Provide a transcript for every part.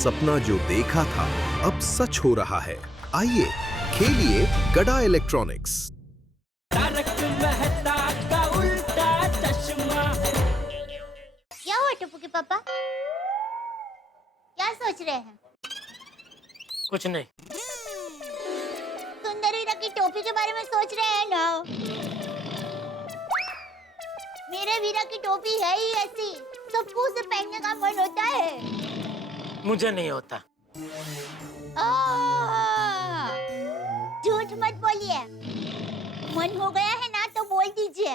सपना जो देखा था अब सच हो रहा है। आइए खेलिए गड़ा इलेक्ट्रॉनिक्स। क्या हुआ टप्पू के पापा? क्या सोच रहे हैं? कुछ नहीं। सुंदर हीरा की टोपी के बारे में सोच रहे हैं ना? मेरे वीरा की टोपी है ही ऐसी, सबको उसे पहनने का मन होता है। मुझे नहीं होता। झूठ मत बोलिए। मन हो गया है ना तो बोल दीजिए।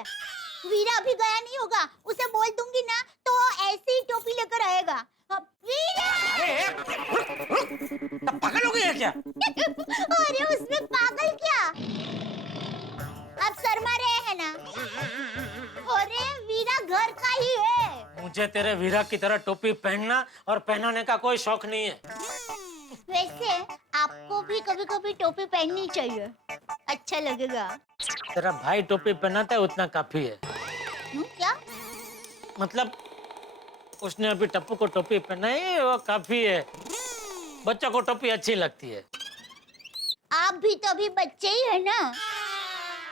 वीरा अभी गया नहीं होगा, उसे बोल दूंगी ना तो ऐसी ही टोपी लेकर आएगा। वीरा! तब पागल हो गया क्या? अरे उसमें पागल क्या? आप शर्मा रहे हैं ना? अरे वीरा घर का ही है। मुझे तेरे वीरा की तरह टोपी पहनना और पहनाने का कोई शौक नहीं है। वैसे आपको भी कभी-कभी टोपी पहननी चाहिए, अच्छा लगेगा। तेरा भाई टोपी पहनाता है उतना काफी है। क्या? मतलब उसने अभी टप्पू को टोपी पहनाई वो काफी है। बच्चों को टोपी अच्छी लगती है। आप भी तो अभी बच्चे ही है ना?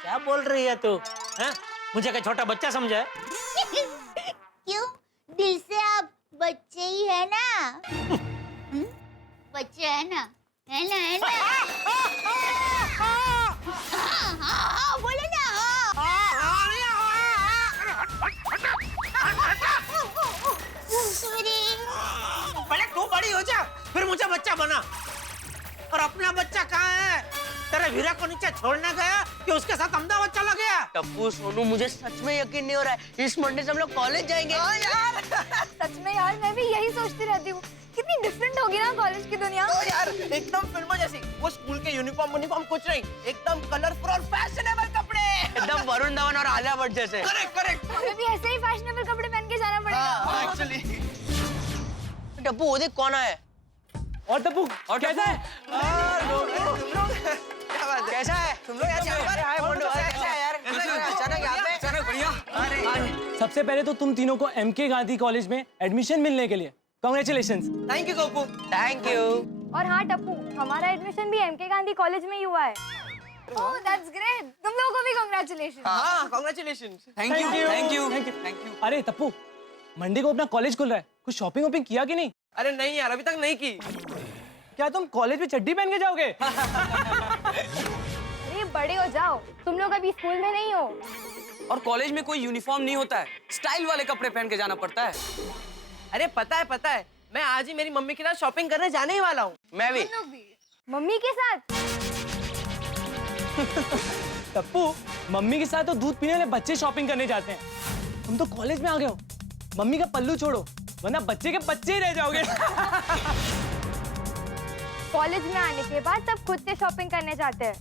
क्या बोल रही है तू? हैं? मुझे क्या छोटा बच्चा समझा है? क्यों? दिल से आप बच्चे ही है ना? बच्चे है ना? है ना? है ना? हाँ, बोले ना पहले तू बड़ी हो जा, फिर मुझे बच्चा बना। और अपना बच्चा कहाँ है? तेरे वीरा को नीचे छोड़ने गया कि उसके साथ अहमदाबाद चला गया? टप्पू सोनू मुझे सच में यकीन नहीं हो रहा है, इस मंडे से हम लोग कॉलेज जाएंगे। यार सच में यार मैं भी यही सोचती रहती हूँ, कितनी डिफरेंट होगी ना कॉलेज की दुनिया। यार एकदम फिल्मों जैसी, वो स्कूल के यूनिफॉर्म कुछ नहीं, एकदम कलरफुल और फैशनेबल कपड़े, एकदम वरुण धवन और आलिया भट्ट जैसे। करेक्ट। हमें भी ऐसे ही फैशनेबल कपड़े पहन के जाना पड़ेगा। एक्चुअली टप्पू वो देख कौन आया है? और टप्पू कैसा है? कैसा है? तुम लोग यार हाय बोलो, कैसा है यार? अचानक यहाँ पे? अचानक बढ़िया। अरे सबसे पहले तो तुम तीनों को एमके गांधी कॉलेज में एडमिशन मिलने के लिए congratulations. Thank you Gopu. Thank you. और हाँ टप्पू, हमारा एडमिशन भी एमके गांधी कॉलेज में ही हुआ है। ओह दैट्स ग्रेट, तुम लोगों को भी कांग्रेचुलेशन। हाँ कांग्रेचुलेशंस। Thank you. अरे तप्पू, मंडे को अपना कॉलेज खुल रहा है, कुछ शॉपिंग वॉपिंग किया कि नहीं? अरे नहीं यार, अभी तक नहीं की। क्या तुम कॉलेज में चड्डी पहन के जाओगे? अरे बड़े हो जाओ, तुम लोग अभी स्कूल में नहीं हो। और कॉलेज में कोई यूनिफॉर्म नहीं होता है, स्टाइल वाले कपड़े पहन के जाना पड़ता है। अरे पता है, मैं आज ही मेरी मम्मी के साथ शॉपिंग करने जाने ही वाला हूँ। मैं भी। मम्मी के साथ? तप्पू, मम्मी के साथ तो दूध पीने वाले बच्चे शॉपिंग करने जाते हैं, तुम तो कॉलेज में आ गए हो। मम्मी का पल्लू छोड़ो, वरना बच्चे के बच्चे ही रह जाओगे। कॉलेज में आने के बाद सब खुद से शॉपिंग करने जाते हैं।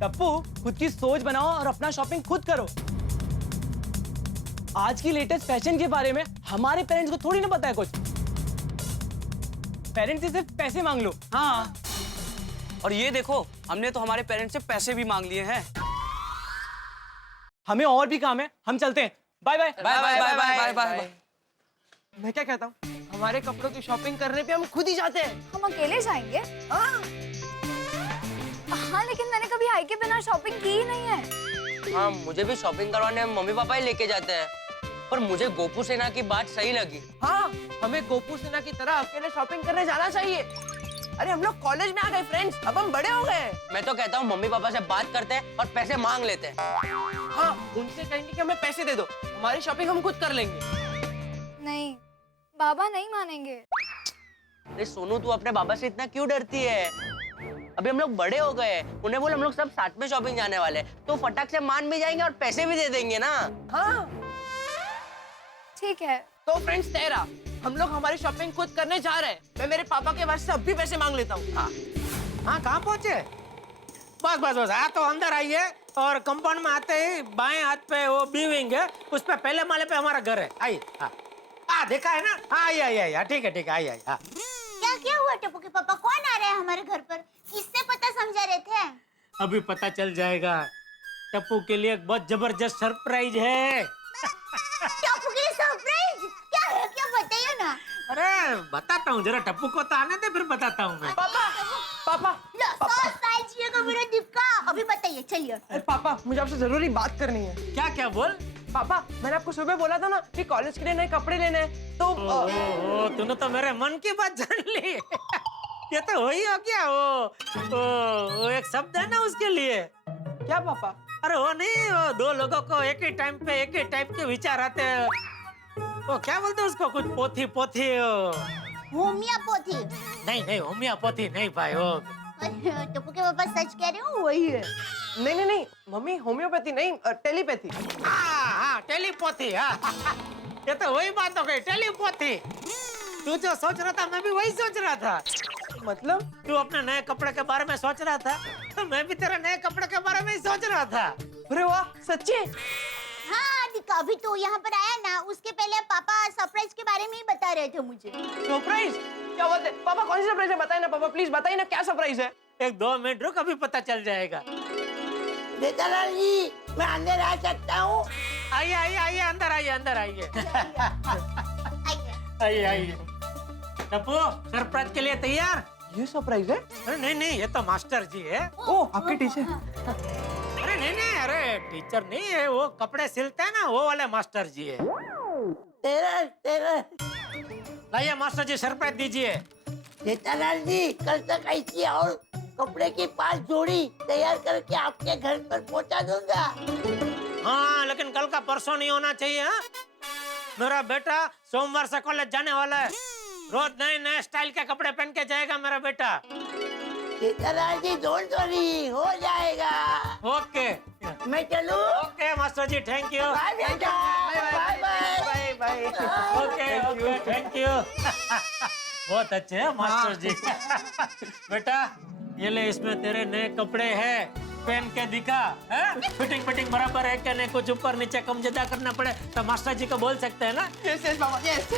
टप्पू, खुद की सोच बनाओ और अपना शॉपिंग खुद करो। आज की लेटेस्ट फैशन के बारे में हमारे पेरेंट्स को थोड़ी ना पता है कुछ। पेरेंट्स से सिर्फ पैसे मांग लो। हाँ, और ये देखो, हमने तो हमारे पेरेंट्स से पैसे भी मांग लिए हैं। हमें और भी काम है, हम चलते हैं। Bye bye. बाय। मैं क्या कहता हूँ, हमारे कपड़ों की शॉपिंग करने पे हम खुद ही जाते हैं। हम अकेले जाएंगे? हाँ लेकिन मैंने कभी हाई के बिना शॉपिंग की ही नहीं है। हाँ मुझे भी शॉपिंग करवाने मम्मी पापा ही लेके जाते हैं, पर मुझे गोपू सेना की बात सही लगी। हाँ, हमें गोपू सेना की तरह अकेले शॉपिंग करने जाना चाहिए। अरे हम लोग कॉलेज में आ गए फ्रेंड्स, अब हम बड़े हो गए। मैं तो कहता हूँ मम्मी पापा से बात करते हैं और पैसे मांग लेते हैं। हाँ, उनसे कहेंगे कि हमें पैसे दे दो, हमारी शॉपिंग हम खुद कर लेंगे। नहीं, बाबा नहीं मानेंगे। अरे सोनू, तू अपने बाबा से इतना क्यों डरती है? अभी हम लोग बड़े हो गए, उन्हें बोल हम लोग सब साथ में शॉपिंग जाने वाले, तो फटाक से मान भी जाएंगे और पैसे भी दे देंगे ना। हाँ ठीक है। तो फ्रेंड्स तेरा, हम लोग हमारी शॉपिंग खुद करने जा रहे हैं। मैं मेरे पापा के पास से अब भी पैसे मांग लेता हूँ। हाँ कहाँ पहुँचे? बस हाँ तो अंदर आइए और कंपाउंड में आते ही बाएं हाथ पे वो बीविंग है, उस पे पहले माले पे हमारा घर है। आइए। हाँ देखा है ना? हाँ आइए ठीक है आइए। हाँ क्या हुआ टप्पू के पापा? कौन आ रहे हैं हमारे घर पर? किससे पता समझा रहे थे? अभी पता चल जाएगा। टप्पू के लिए एक बहुत जबरदस्त सरप्राइज है। टप्पू के लिए सरप्राइज? क्या है, क्या बताइए ना। अरे बताता हूँ, जरा टप्पू को तो आने दे, फिर बताता हूँ मैं। पापा पापा लो 100 साल जिएगा मेरा दिक्का। अभी बताइए, चलिए। अरे पापा मुझे आपसे जरूरी बात करनी है। क्या क्या बोल? पापा मैंने आपको सुबह बोला था ना कि कॉलेज के लिए नए कपड़े लेने हैं, तो ओ, तूने तो मेरे मन की बात जान ली। ये तो वही हो गया, वो एक शब्द है ना उसके लिए। क्या पापा? अरे वो नहीं, वो दो लोगों को एक ही टाइम पे एक ही टाइप के विचार आते हैं, वो क्या बोलते हैं उसको, कुछ पोथी पोथी होमियोपैथी। नहीं नहीं, होमियोपैथी नहीं भाई, वो टप्पू के पापा सच कह रहे हो, वही है। नहीं नहीं मम्मी, होम्योपैथी नहीं, टेलीपैथी। हाँ टेलीपैथी। हाँ ये तो वही बात हो गई, टेलीपैथी। तू जो सोच रहा था मैं भी वही सोच रहा था। मतलब? तू अपने नए कपड़े के बारे में सोच रहा था, तो मैं भी तेरे नए कपड़े के बारे में ही सोच रहा था। अरे वाह, सच्ची? हाँ दिक्का, अभी तो यहाँ पर आया ना, उसके पहले पापा सरप्राइज के बारे में ही बता रहे थे मुझे। सरप्राइज? क्या बात है पापा, कौन सी सरप्राइज है? बताइए ना पापा, प्लीज बताइए ना, क्या सरप्राइज है? 1-2 मिनट रुक, अभी पता चल जाएगा। जेठालाल जी, मैं अंदर आ सकता हूँ? आइए आइए आइए, अंदर आइए, अंदर आइए। आइए। आइए आइए। टप्पू, सरप्राइज के लिए तैयार? ये सरप्राइज है? अरे नहीं नहीं, ये तो मास्टर जी है। ओ, आपके टीचर? अरे नहीं नहीं, अरे टीचर नहीं है, वो कपड़े सिलते हैं ना, वो वाले मास्टर जी है। तेरा लाइए मास्टर जी, सरप्राइज दीजिए। जेठालाल जी, कल तक ऐसी और कपड़े की 5 जोड़ी तैयार करके आपके घर पर पहुंचा दूंगा। हाँ लेकिन कल का परसों नहीं होना चाहिए। हाँ? मेरा बेटा सोमवार से कॉलेज जाने वाला है, रोज नए नए स्टाइल के कपड़े पहन के जाएगा मेरा बेटा। जेठालाल जी, डोंट वरी, हो जाएगा। ओके मैं चलूं? Okay master ji, thank you. Bye बेटा, bye bye. Bye. Okay okay, thank you. बहुत अच्छे हैं मास्टर जी। बेटा ये ले, इसमें तेरे नए कपड़े हैं, पहन के दिखा। फिटिंग फिटिंग बराबर है क्या नहीं, कुछ ऊपर नीचे कम ज्यादा करना पड़े तो मास्टर जी को बोल सकते हैं ना। Yes yes papa, yes.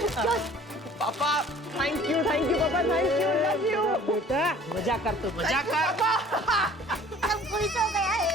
पापा थैंक यू पापा, थैंक यू, लव यू। बेटा मजा कर, तू मजा कर। सब खुश हो गया है।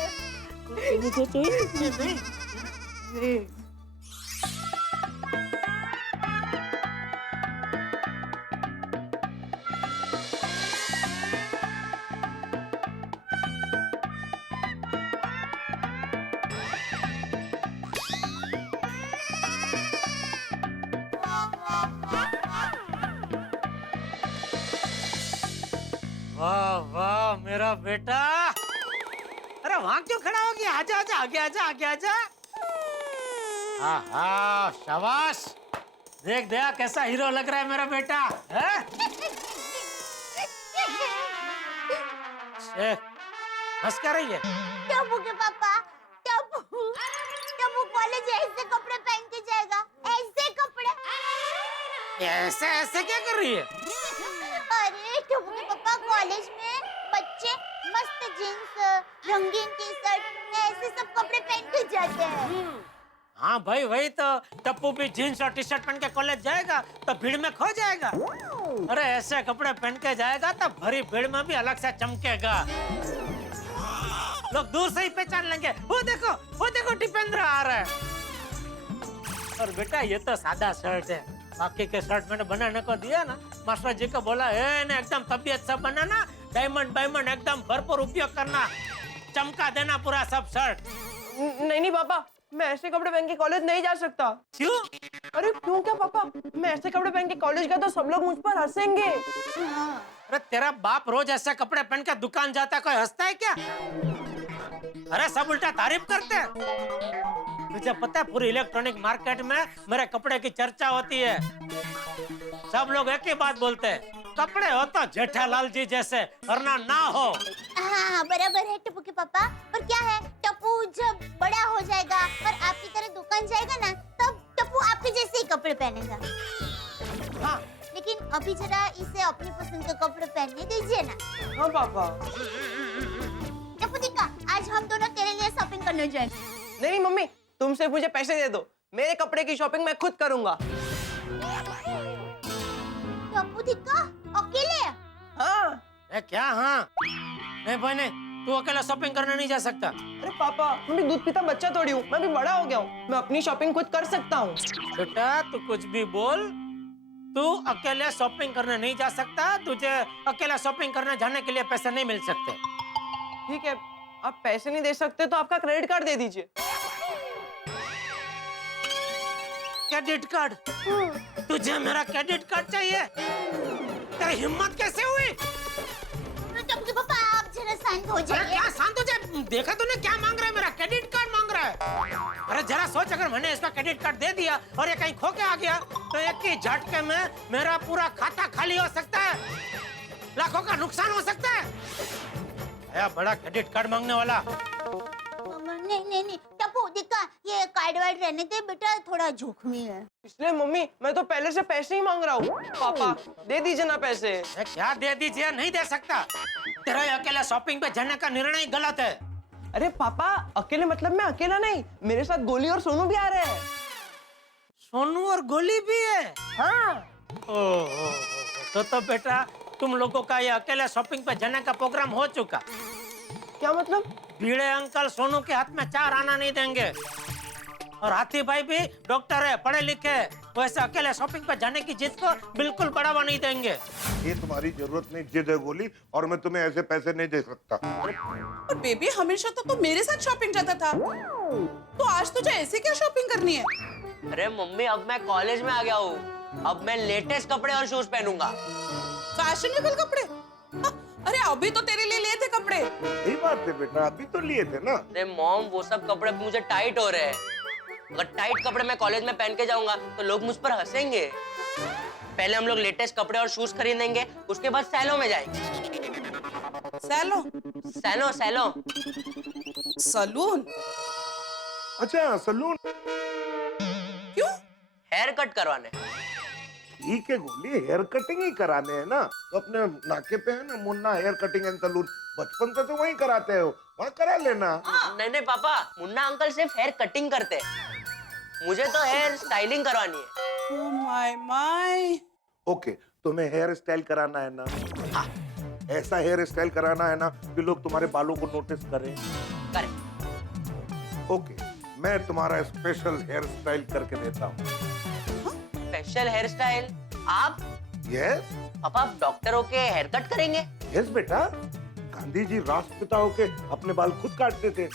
वाह वाह मेरा बेटा। अरे वहाँ क्यों खड़ा हो गया? आजा आजा, आगे आजा, आगे आजा। हाँ शाबाश, देख दया कैसा हीरो लग रहा है मेरा बेटा। है? हंस क्या रही है? टप्पू के पापा, टप्पू कॉलेज ऐसे कपड़े पहन के जाएगा, ऐसे कपड़े। ऐसे ऐसे क्या कर रही है? अरे टप्पू के पापा, कॉलेज में बच्चे मस्त जींस, रंगीन टी शर्ट, ऐसे सब कपड़े पहन के जाते हैं। हाँ भाई वही तो, टप्पू भी जीन्स और टी शर्ट पहन के कॉलेज जाएगा तो भीड़ में खो जाएगा। अरे ऐसे कपड़े पहन के जाएगा तो भरी भीड़ में भी अलग से चमकेगा, लोग दूर से ही पहचान लेंगे। वो देखो टिपेंद्र आ रहा है। और बेटा ये तो सादा शर्ट है, बाकी के शर्ट मैंने बनाने को दिया ना, मास्टर जी को बोला है ना एकदम तबीयत सब बनाना, डायमंड एकदम भरपूर उपयोग करना, चमका देना पूरा सब शर्ट। नहीं पापा, मैं ऐसे कपड़े पहन के कॉलेज नहीं जा सकता। क्यों? अरे क्यों क्या पापा, मैं ऐसे कपड़े पहन के कॉलेज गया तो सब लोग मुझ पर हंसेंगे। अरे तेरा बाप रोज ऐसे कपड़े पहन के दुकान जाता है, कोई हंसता है क्या? अरे सब उल्टा तारीफ करते हैं। तुझे पता है पूरी इलेक्ट्रॉनिक मार्केट में मेरे कपड़े की चर्चा होती है, सब लोग एक ही बात बोलते हैं, कपड़े हो तो जेठालाल जी जैसे, वरना ना हो। हाँ बराबर है टप्पू के पापा, पर क्या है, टप्पू जब बड़ा हो जाएगा और आपकी तरह दुकान जाएगा ना, तब टप्पू आपके जैसे ही कपड़े पहनेगा। हाँ लेकिन अभी जरा इसे अपनी पसंद के कपड़े पहनने दीजिए ना। हाँ पापा। टप्पू दिक्का, आज हम दोनों तेरे लिए शॉपिंग करने जाएंगे। नहीं मम्मी, तुम सिर्फ मुझे पैसे दे दो, मेरे कपड़े की शॉपिंग मैं खुद करूंगा। टप्पू दिक्का अकेले? हाँ। क्या हाँ? नहीं भाई नहीं, तू अकेला शॉपिंग करने नहीं जा सकता। अरे पापा, मैं भी दूध पीता बच्चा थोड़ी हूँ, मैं भी बड़ा हो गया हूँ, मैं अपनी शॉपिंग खुद कर सकता हूँ। बेटा तू कुछ भी बोल, तू अकेले शॉपिंग करने नहीं जा सकता, तुझे अकेला शॉपिंग करने जाने के लिए पैसे नहीं मिल सकते। ठीक है, आप पैसे नहीं दे सकते तो आपका क्रेडिट कार्ड दे दीजिए। Credit card? तुझे मेरा क्रेडिट कार्ड चाहिए? तेरी हिम्मत कैसे हुई? टप्पू के पापा आप जरा शांत हो अरे जाइए। क्या शांत हो जाए? देखा तूने क्या मांग रहा है? मेरा क्रेडिट कार्ड मांग रहा है। अरे जरा सोच, अगर मैंने इसका क्रेडिट कार्ड दे दिया और ये कहीं खो के आ गया तो एक ही झटके में मेरा पूरा खाता खाली हो सकता है, लाखों का नुकसान हो सकता है। आया बड़ा क्रेडिट कार्ड मांगने वाला। नहीं टप्पू दिक्का, ये कार्ड वार्ड रहने दे बेटा, थोड़ा जोखमी है। इसलिए मम्मी मैं तो पहले से पैसे ही मांग रहा हूँ। पापा दे दीजिए ना पैसे। क्या दे दीजिए? नहीं दे सकता। तेरा अकेला शॉपिंग पे जाने का निर्णय गलत है। अरे पापा, अकेले मतलब मैं अकेला नहीं, मेरे साथ गोली और सोनू भी आ रहे हैं। सोनू और गोली भी है? हाँ। ओह, तो बेटा तुम लोगों का ये अकेले शॉपिंग पे जाने का प्रोग्राम हो चुका। क्या मतलब? भीड़े अंकल सोनू के हाथ में 4 आना नहीं देंगे, और हाथी भाई भी डॉक्टर है, पढ़े लिखे, वैसे अकेले शॉपिंग पे जाने की जिद को बिल्कुल बढ़ावा नहीं देंगे। ये तुम्हारी जरूरत नहीं जिद है गोली, और मैं तुम्हें ऐसे पैसे नहीं दे सकता। और बेबी हमेशा तो तू मेरे साथ शॉपिंग जाता था, तो आज तुझे ऐसे क्या शॉपिंग करनी है? अरे मम्मी, अब मैं कॉलेज में आ गया हूँ, अब मैं लेटेस्ट कपड़े और शूज पहनूंगा। फैशनेबल कपड़े? हाँ, अरे अभी तो तेरे लिए लिए थे कपड़े। यही बात है बेटा, अभी तो लिए थे ना। अरे मॉम, वो सब कपड़े मुझे टाइट हो रहे हैं। अगर टाइट कपड़े मैं कॉलेज में पहन के जाऊंगा तो लोग मुझ पर हंसेंगे। पहले हम लोग लेटेस्ट कपड़े और शूज खरीदेंगे, उसके बाद सैलो में जाएंगे। सैलो? सैलो सैलो सलून? अच्छा सलून। क्यों? हेयर कट करवाने। ठीक है गोली, हेयर कटिंग ही कराने हैं ना, तो अपने नाके पे है ना Munna hair cutting and saloon, बचपन से तो वहीं कराते हो, वहाँ करा लेना। नहीं नहीं पापा, मुन्ना अंकल सिर्फ हेयर कटिंग करते हैं, मुझे तो हेयर स्टाइलिंग करवानी है। Oh my my. ओके, तुम्हें हेयर स्टाइल कराना है ना? हाँ। ऐसा हेयर स्टाइल कराना है ना कि लोग तुम्हारे बालों को नोटिस करें। करेक्ट। ओके, मैं तुम्हारा स्पेशल हेयर स्टाइल करके देता हूँ। Special hairstyle? आप? यस पापा, आप डॉक्टर होके हेयर कट करेंगे? यस बेटा, गांधी जी राष्ट्रपिता होके अपने बाल खुद काटते थे,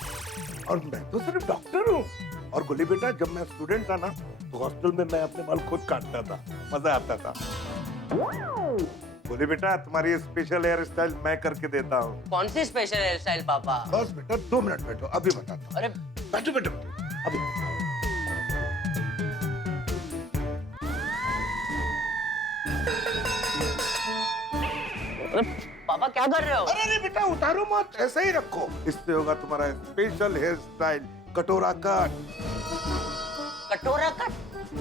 और मैं तो सिर्फ डॉक्टर हूँ। और गोली बेटा, जब मैं स्टूडेंट था ना तो हॉस्टल में मैं अपने बाल खुद काटता था, मजा आता था। गोली बेटा, तुम्हारी स्पेशल हेयर स्टाइल मैं करके देता हूँ। कौन सी स्पेशल हेयर स्टाइल पापा? बस बेटा 2 मिनट बैठो, अभी बताता हूँ। अरे बैठो बैठो अभी। पापा क्या कर रहे हो? अरे नहीं बेटा, उतारो मत, ऐसे ही रखो। इससे होगा तुम्हारा स्पेशल हेयर स्टाइल, कटोरा कट। कटोरा कट?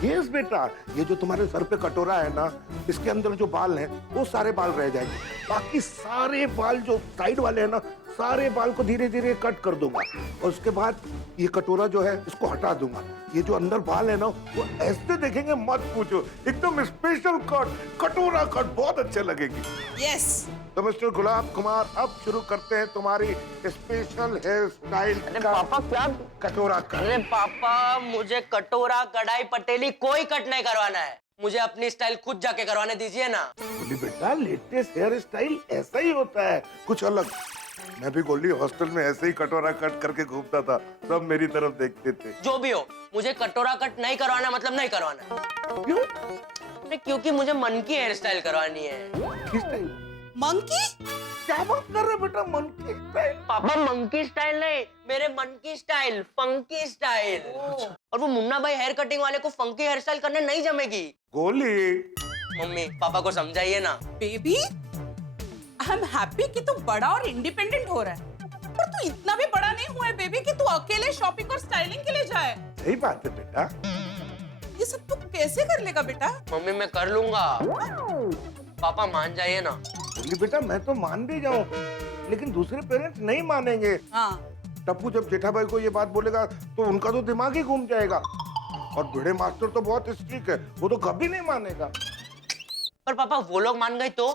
यस बेटा, ये जो तुम्हारे सर पे कटोरा है ना, इसके अंदर जो बाल हैं वो सारे बाल रह जाएंगे, बाकी सारे बाल जो साइड वाले हैं ना, सारे बाल को धीरे धीरे कट कर दूंगा, और उसके बाद ये कटोरा जो है इसको हटा दूंगा। ये जो अंदर बाल है ना वो ऐसे देखेंगे मत पूछो, एकदम स्पेशल कट, कटोरा कट, बहुत अच्छे लगेगी। यस। तो मिस्टर गुलाब कुमार, अब शुरू करते हैं तुम्हारी स्पेशल हेयर स्टाइल का पापा क्या? कटोरा कट। अरे पापा, मुझे कटोरा कढ़ाई पटेली कोई कट नहीं करवाना है, मुझे अपनी स्टाइल खुद जाके करवाने दीजिए ना। गोली बेटा, लेटेस्ट हेयर स्टाइल ऐसा ही होता है, कुछ अलग। मैं भी गोली हॉस्टल में ऐसे ही कटोरा कट करके घूमता था, सब मेरी तरफ देखते थे। जो भी हो, मुझे कटोरा कट नहीं करवाना, मतलब नहीं करवाना। क्यों? अरे क्योंकि मुझे मन की हेयर स्टाइल करवानी है। किस स्टाइल? मंकी? क्या बात कर रहे बेटा, मन की स्टाइल? पापा, मंकी स्टाइल नहीं, मेरे मन की स्टाइल, फंकी स्टाइल। और वो मुन्ना भाई हेयर कटिंग वाले को फंकी हेयर स्टाइल करने नहीं जमेगी। गोली, मम्मी पापा को समझाइए ना। बेबी, आई एम हैप्पी कि तू बड़ा और इंडिपेंडेंट हो रहा है, पर तू इतना भी बड़ा नहीं हुआ है बेबी कि तू अकेले शॉपिंग और स्टाइलिंग के लिए जाए। सही बात है बेटा। ये सब तू कैसे कर लेगा बेटा? मम्मी मैं कर लूंगा, पापा मान जाइए ना। गोली बेटा, मैं तो मान भी जाऊं, लेकिन दूसरे पेरेंट्स नहीं मानेंगे। हाँ। टप्पू जब जेठा भाई को ये बात बोलेगा तो उनका तो दिमाग ही घूम जाएगा, और भिड़े मास्टर तो बहुत स्ट्रिक्ट है, वो तो कभी नहीं मानेगा। पर पापा, वो लोग मान गए तो?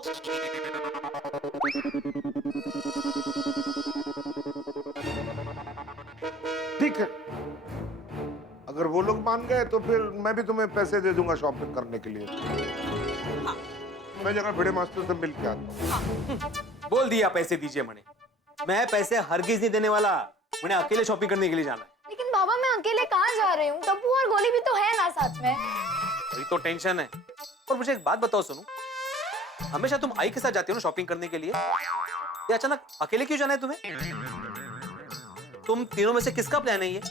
ठीक है, अगर वो लोग मान गए तो फिर मैं भी तुम्हें पैसे दे दूंगा शॉपिंग करने के लिए। हाँ मैं जरा बड़े मास्टर से मिल के आता हूँ। बोल दिया पैसे दीजिए मने। मैं पैसे हरगिज नहीं देने वाला। मैंने अकेले शॉपिंग करने के लिए जाना है। लेकिन बाबा मैं अकेले कहाँ जा रही हूँ? टप्पू और गोली भी तो है ना साथ में। वही तो टेंशन है। और मुझे एक बात बताओ सोनू, हमेशा तुम आई के साथ जाती हो ना शॉपिंग करने के लिए, ये अचानक अकेले क्यों जाना है तुम्हें? तुम तीनों में से किसका प्लान है ये?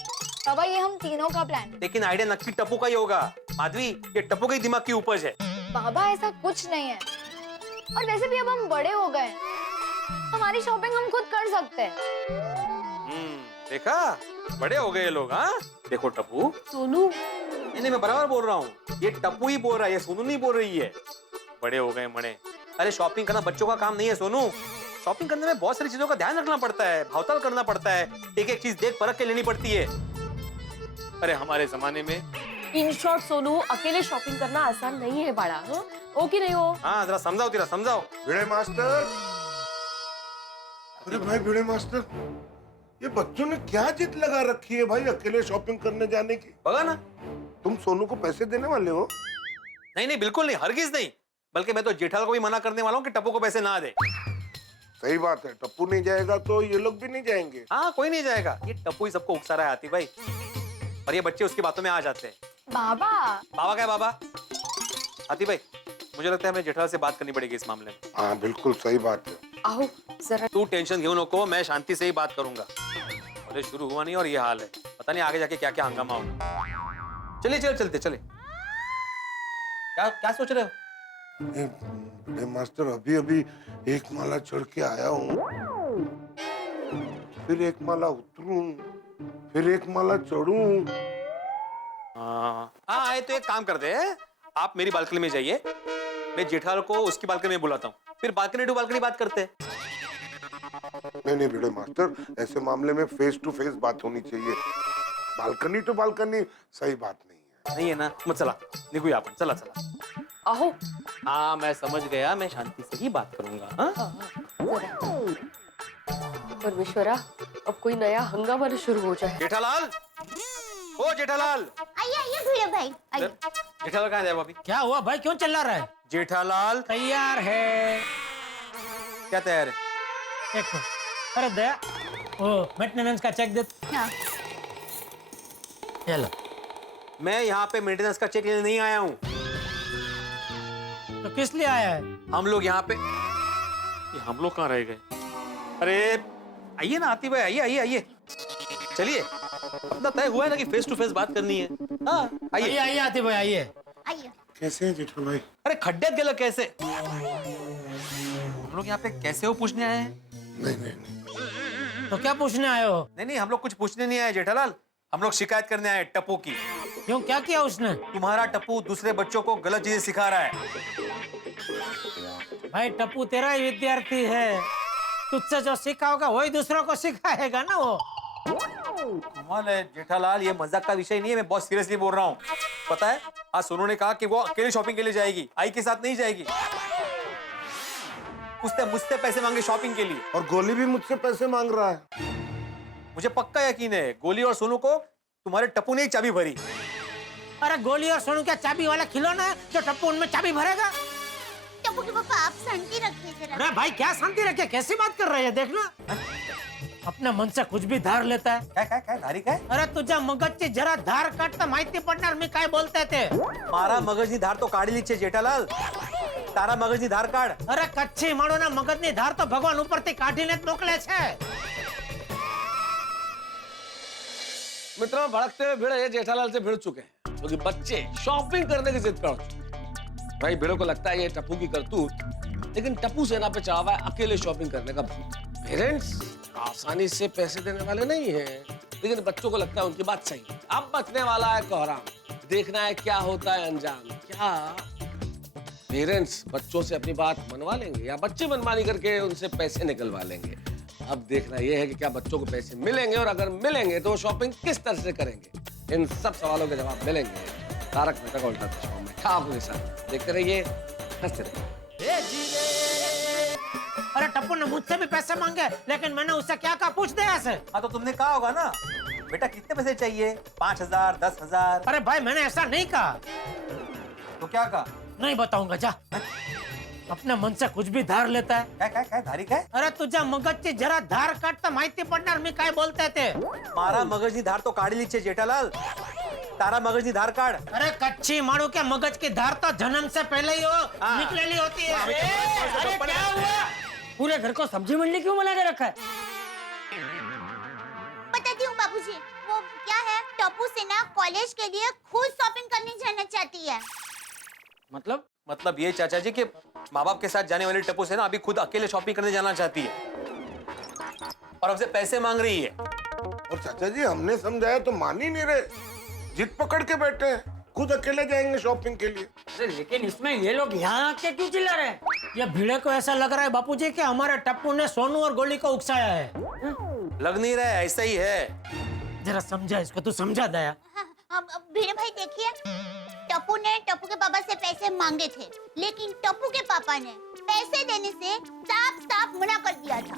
बाबा ये हम तीनों का प्लान है। लेकिन आइडिया नक्की टप्पू का ही होगा। माधवी, ये टप्पू के दिमाग की उपज है। बाबा ऐसा कुछ नहीं है। और वैसे भी अब हम बड़े हो गए हैं, हमारी शॉपिंग हम खुद कर सकते हैं। देखा, बड़े हो गए ये लोग। हाँ देखो टप्पू, सोनू नहीं मैं बराबर बोल रहा हूँ। ये टप्पू ही बोल रहा है, ये सोनू नहीं बोल रही है। बड़े हो गए मणे। अरे शॉपिंग करना बच्चों का काम नहीं है सोनू। शॉपिंग करने में बहुत सारी चीजों का ध्यान रखना पड़ता है, भावताल करना पड़ता है, एक एक चीज देख परख के लेनी पड़ती है। अरे हमारे जमाने में इन शॉर्ट सोनू, अकेले शॉपिंग करना आसान नहीं है बाड़ा। हो कि नहीं हो? हाँ जरा समझाओ, तेरा समझाओ। भिड़े मास्टर, अरे भाई भिड़े मास्टर, ये बच्चों ने क्या जिद लगा रखी है भाई अकेले शॉपिंग करने जाने की? बगा ना, तुम सोनू को पैसे देने वाले हो? नहीं नहीं बिल्कुल नहीं, हरगिज नहीं। बल्कि मैं तो जेठाल को भी मना करने वाला हूँ कि टप्पू को पैसे ना दे। सही बात है, टप्पू नहीं जाएगा तो ये लोग भी नहीं जाएंगे। हाँ कोई नहीं जाएगा। ये टप्पू ही सबको उकसा रहा है आती भाई, और ये बच्चे उसकी बातों में आ जाते हैं। बाबा बाबा क्या है बाबा? आती भाई, मुझे लगता है हमें जेठालाल से बात करनी पड़ेगी इस मामले में। हाँ बिल्कुल सही बात है। आओ जरा। तू टेंशन क्यों नको, मैं शांति से ही बात करूंगा। अरे शुरू हुआ नहीं और ये हाल है, पता नहीं आगे जाके क्या क्या हंगामा होगा। चलिए चल चलते चले। क्या क्या सोच रहे हो? भिड़े मास्टर, अभी अभी एक माला चढ़ के आया हूँ, फिर एक माला उतरूं, फिर एक माला चढ़ूं। हाँ आए तो एक काम कर दे, आप मेरी बालकनी में जाइए, मैं जेठालाल को उसकी बालकनी में बुलाता हूँ, फिर बालकनी टू बालकनी बात करते हैं। नहीं भिड़े मास्टर, ऐसे मामले में फेस टू फेस बात होनी चाहिए। बालकनी टू बालकनी सही बात नहीं है। नहीं है ना, मत चला निकू अपन, चला चला। आओ हाँ मैं समझ गया, मैं शांति से ही बात करूंगा। हाँ परमेश्वरा, अब कोई नया हंगामा न शुरू हो जाए। जेठालाल, ओ जेठालाल। आइए आइए भिड़े भाई आइए। जेठालाल कहाँ है अभी? क्या हुआ भाई, क्यों चिल्ला रहा है? जेठालाल तैयार है। क्या तैयार है? एक मिनट, अरे दया वो मेंटेनेंस का चेक दे। हाँ। ये लो। मैं यहाँ पे मेंटेनेंस का चेक लेने नहीं आया हूँ। तो किस लिए आया है? हम लोग यहाँ पे, ये हम लोग कहाँ रह गए? अरे आइए ना आती भाई, आइए आइए आइए, चलिए। अपना तय हुआ है ना कि फेस टू फेस बात करनी है। हाँ आइए आइए आइए आती भाई आइए। आइए। कैसे हैं जेठू भाई? अरे खड्डे गलत कैसे? हम लोग यहाँ पे कैसे हो पूछने आए हैं? नहीं। तो क्या पूछने आए हो? नहीं हम लोग कुछ पूछने नहीं आए जेठालाल, हम लोग शिकायत करने आए टप्पू की। क्यों, क्या किया उसने? तुम्हारा टप्पू दूसरे बच्चों को गलत चीजें सिखा रहा है। भाई टप्पू तेरा ही विद्यार्थी है, तुझसे जो सीखा होगा वही दूसरों को सिखाएगा ना वो। कमाल है जेठालाल, ये मजाक का विषय नहीं है, मैं बहुत सीरियसली बोल रहा हूँ। पता है आज सोनू ने कहा कि वो अकेले शॉपिंग के लिए जाएगी, आई के साथ नहीं जाएगी। उसने मुझसे पैसे मांगे शॉपिंग के लिए, और गोली भी मुझसे पैसे मांग रहा है। मुझे पक्का यकीन है गोली और सोनू को तुम्हारे टप्पू ने ही चाबी भरी। अरे गोली और सोनू क्या चाबी वाला खिलौना है जो टप्पू उनमें चाबी भरेगा? टप्पू के पापा आप शांति रखिए जरा। अरे भाई क्या शांति रखे, कैसी बात कर रहे हैं? देखना अपने मन से कुछ भी धार लेता है। क्या धारी काय? अरे तुझ्या मगजची जरा धार काढता माहिती पडणार मी काय बोलताय ते। मारा मगजनी धार तो काढेली છે जेठालाल, तारा मगजनी धार काढ। अरे कच्ची माणूना मगजनी धार તો ભગવાન ઉપરથી કાઢીને જ મોકલે છે। मित्रों, भड़कते हुए भिड़े ये जेठालाल से भिड़ चुके हैं क्योंकि बच्चे शॉपिंग करने की जिद कर चुके हैं। भाई भिड़ों को लगता है ये टप्पू की करतूत, लेकिन टप्पू सेना पे चढ़ा हुआ है अकेले शॉपिंग करने का भूत। पेरेंट्स आसानी से पैसे देने वाले नहीं हैं, लेकिन बच्चों को लगता है उनकी बात सही है। अब बचने वाला है कोहराम, देखना है क्या होता है अंजाम। क्या पेरेंट्स बच्चों से अपनी बात मनवा लेंगे या बच्चे मनमानी करके उनसे पैसे निकलवा लेंगे? अब देखना यह है कि क्या बच्चों को पैसे मिलेंगे, और अगर मिलेंगे तो शॉपिंग किस तरह से करेंगे। इन सब सवालों के जवाब मिलेंगे तारक मेहता का उल्टा चश्मा में ठाकुर के साथ। देखते रहिए, हंसते रहिए। अरे टप्पू ने मुझसे भी पैसे मांगे, लेकिन मैंने उससे क्या कहा, पूछ दे ऐसे। हाँ तो तुमने कहा होगा ना बेटा कितने पैसे चाहिए, 5,000 10,000? अरे भाई मैंने ऐसा नहीं कहा। तो क्या कहा? नहीं बताऊंगा, जा। अपने मन से कुछ भी धार लेता है। काय धारी काय? अरे तुझ्या मगजची जरा धार काढता माहिती पडणार मी काय बोलताय ते। मारा मगजनी धार तो काढली छे जेठालाल, तारा मगजनी धार काढ। अरे कच्ची मारू के मगज की धार तो जन्म से पहले ही निकलेली होती है। अरे क्या हुआ? पूरे घर को सब्जी मंडी क्यों बना के रखा है? बताती हूँ बाबूजी, वो क्या है, टप्पू से ना कॉलेज के लिए खुद शॉपिंग करने जाना चाहती है। मतलब ये चाचा जी कि माँ बाप के साथ जाने वाली टप्पू से ना अभी खुद अकेले शॉपिंग करने जाना चाहती है और हमसे पैसे मांग रही है। और चाचा जी हमने समझाया तो मान ही नहीं रहे, जिद पकड़ के बैठे हैं, खुद अकेले जाएंगे शॉपिंग के लिए। अरे लेकिन इसमें ये लोग यहाँ आके क्यों चिल्ला रहे हैं? ये भिड़े को ऐसा लग रहा है बापूजी कि हमारे टप्पू ने सोनू और गोली को उकसाया है। लग नहीं रहा है, ऐसा ही है। जरा समझा इसको, तू समझा दया। अब भिड़े भाई देखिए, टप्पू ने टप्पू के पापा से पैसे मांगे थे, लेकिन टप्पू के पापा ने पैसे देने से साफ साफ मना कर दिया था।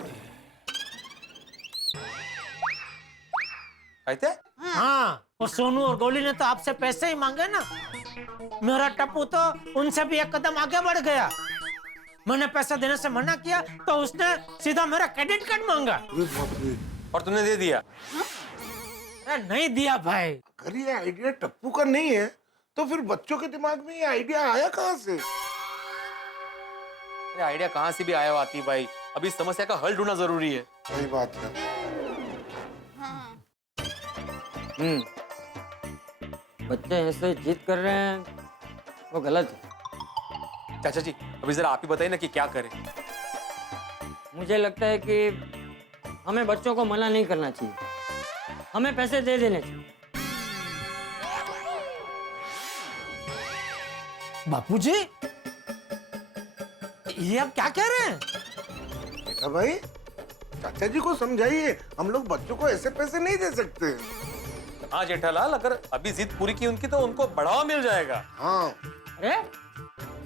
कहते? हाँ, और सोनू और गोली ने तो आपसे पैसे ही मांगे ना। मेरा टप्पू तो उनसे भी एक कदम आगे बढ़ गया। मैंने पैसा देने से मना किया तो उसने सीधा मेरा क्रेडिट कार्ड मांगा और तुमने दे दिया? अरे नहीं दिया भाई। अगर ये आइडिया टप्पू का नहीं है तो फिर बच्चों के दिमाग में ये आइडिया आया कहाँ से? अरे आइडिया कहाँ से भी आया आती भाई, अभी इस समस्या का हल ढूंढना जरूरी है। सही बात है। बच्चे ऐसे जिद कर रहे हैं, वो गलत है। चाचा जी अभी जरा आप ही बताइए ना कि क्या करें। मुझे लगता है कि हमें बच्चों को मना नहीं करना चाहिए, हमें पैसे दे देने चाहिए। बापूजी, ये आप क्या कह रहे हैं? देखा भाई, चाचा जी को समझाइए, हम लोग बच्चों को ऐसे पैसे नहीं दे सकते। हाँ जेठालाल, अगर अभी जिद पूरी की उनकी तो उनको बढ़ावा मिल जाएगा। हाँ। अरे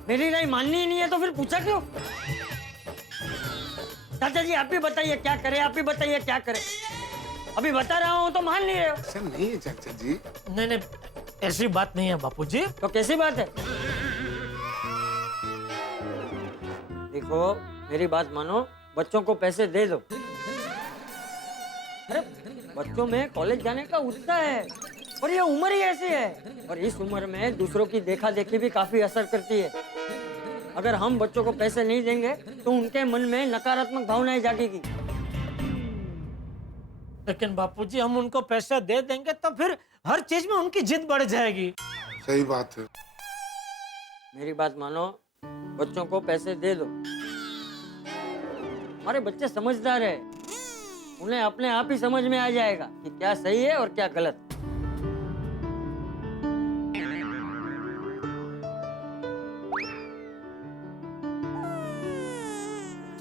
मेरी राय माननी ही नहीं है तो फिर पूछा क्यों? चाचा जी आप ही बताइए क्या करें, आप ही बताइए क्या करें। अभी बता रहा हूँ तो मान नहीं रहे हो। ऐसा नहीं है चाचा जी। नहीं नहीं, ऐसी बात नहीं है बापूजी। तो कैसी बात है? देखो मेरी बात मानो, बच्चों को पैसे दे दो। अरे बच्चों में कॉलेज जाने का उत्साह है और ये उम्र ही ऐसी है, और इस उम्र में दूसरों की देखा देखी भी काफी असर करती है। अगर हम बच्चों को पैसे नहीं देंगे तो उनके मन में नकारात्मक भावनाएं जागेगी। लेकिन बापूजी हम उनको पैसे दे देंगे तो फिर हर चीज में उनकी जिद बढ़ जाएगी। सही बात है। मेरी बात मानो, बच्चों को पैसे दे दो। हमारे बच्चे समझदार है, उन्हें अपने आप ही समझ में आ जाएगा कि क्या सही है और क्या गलत।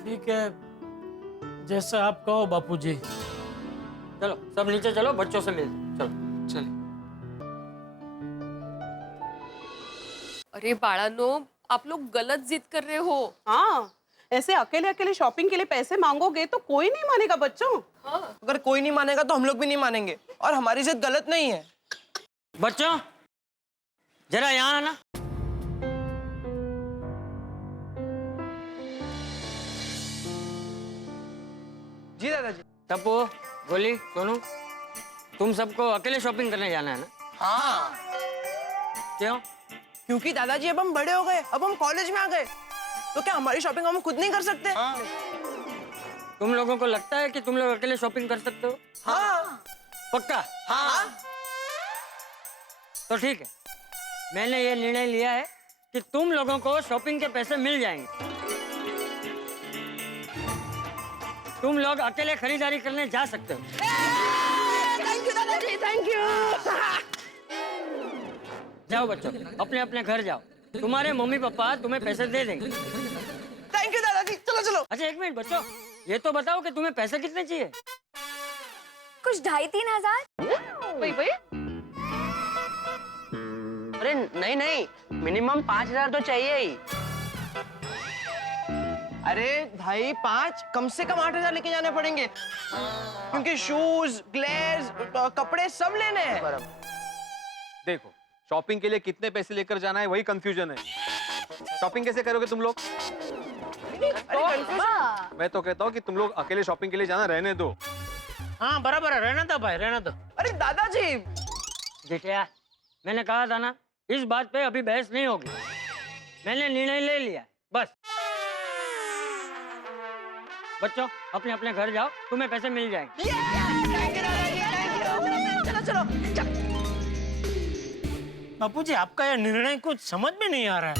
ठीक है, जैसा आप कहो बापूजी। चलो सब नीचे चलो, बच्चों से मिल चलो। चलिए। अरे बाळांनो, आप लोग गलत जिद कर रहे हो। हाँ, ऐसे अकेले अकेले शॉपिंग के लिए पैसे मांगोगे तो कोई नहीं मानेगा बच्चों। अगर कोई नहीं मानेगा तो हम लोग भी नहीं मानेंगे, और हमारी जिद गलत नहीं है। बच्चों जरा यहाँ आना। जी दादाजी। टप्पू, गोली, सोनू, तुम सबको अकेले शॉपिंग करने जाना है ना? हाँ। क्यों? क्योंकि दादाजी अब हम बड़े हो गए, अब हम कॉलेज में आ गए, तो क्या हमारी शॉपिंग हम खुद नहीं कर सकते? हाँ। तुम लोगों को लगता है कि तुम लोग अकेले शॉपिंग कर सकते हो? हाँ। पक्का? हाँ। तो ठीक है, मैंने ये निर्णय लिया है कि तुम लोगों को शॉपिंग के पैसे मिल जाएंगे। तुम लोग अकेले खरीदारी करने जा सकते हो। थैंक यू दादाजी, थैंक यू। जाओ बच्चों, अपने अपने घर जाओ, तुम्हारे मम्मी पापा तुम्हें पैसे दे देंगे। थैंक यू दादाजी, चलो चलो। अच्छा एक मिनट बच्चों, ये तो बताओ कि तुम्हें पैसे कितने चाहिए? कुछ 2,500-3 हजार। भाई अरे नहीं नहीं, मिनिमम 5,000 तो चाहिए ही। अरे भाई 5, कम से कम 8,000 लेके जाने पड़ेंगे, क्योंकि शूज, ग्लेज, कपड़े सब लेने हैं। देखो शॉपिंग के लिए कितने पैसे लेकर जाना है वही कंफ्यूजन है। शॉपिंग कैसे करोगे तुम लोग? मैं तो कहता हूँ कि तुम लोग अकेले शॉपिंग के लिए जाना रहने दो। हाँ बराबर है, रहना दो भाई, रहना दो। अरे दादाजी, जेठिया, मैंने कहा था ना, इस बात पे अभी बहस नहीं होगी। मैंने निर्णय ले लिया, बस। बच्चों, अपने अपने घर जाओ, तुम्हें पैसे मिल जाएंगे। चलो चलो। बापू जी, आपका यह निर्णय कुछ समझ में नहीं आ रहा है।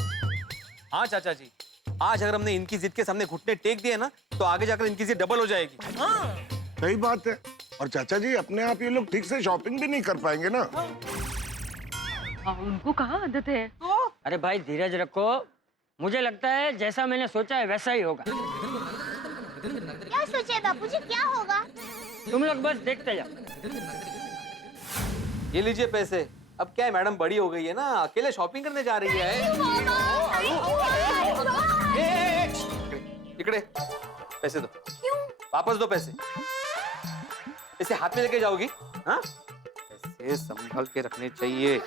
हाँ चाचा जी, आज अगर हमने इनकी जिद के सामने घुटने टेक दिए ना, तो आगे जाकर इनकी जिद डबल हो जाएगी। सही बात है। और चाचा जी, अपने आप ये लोग ठीक से शॉपिंग भी नहीं कर पाएंगे ना। उनको कहाँ आदत है? अरे भाई धीरज रखो, मुझे लगता है जैसा मैंने सोचा है वैसा ही होगा। क्या सोचे बापूजी, क्या होगा? तुम लोग बस देखते जाओ। ये लीजिए पैसे। अब क्या है, मैडम बड़ी हो गई है ना, अकेले शॉपिंग करने जा रही है। इकड़े पैसे दो। क्यों? वापस दो पैसे। इसे हाथ में लेके जाओगी? हाँ, पैसे संभल के रखने चाहिए।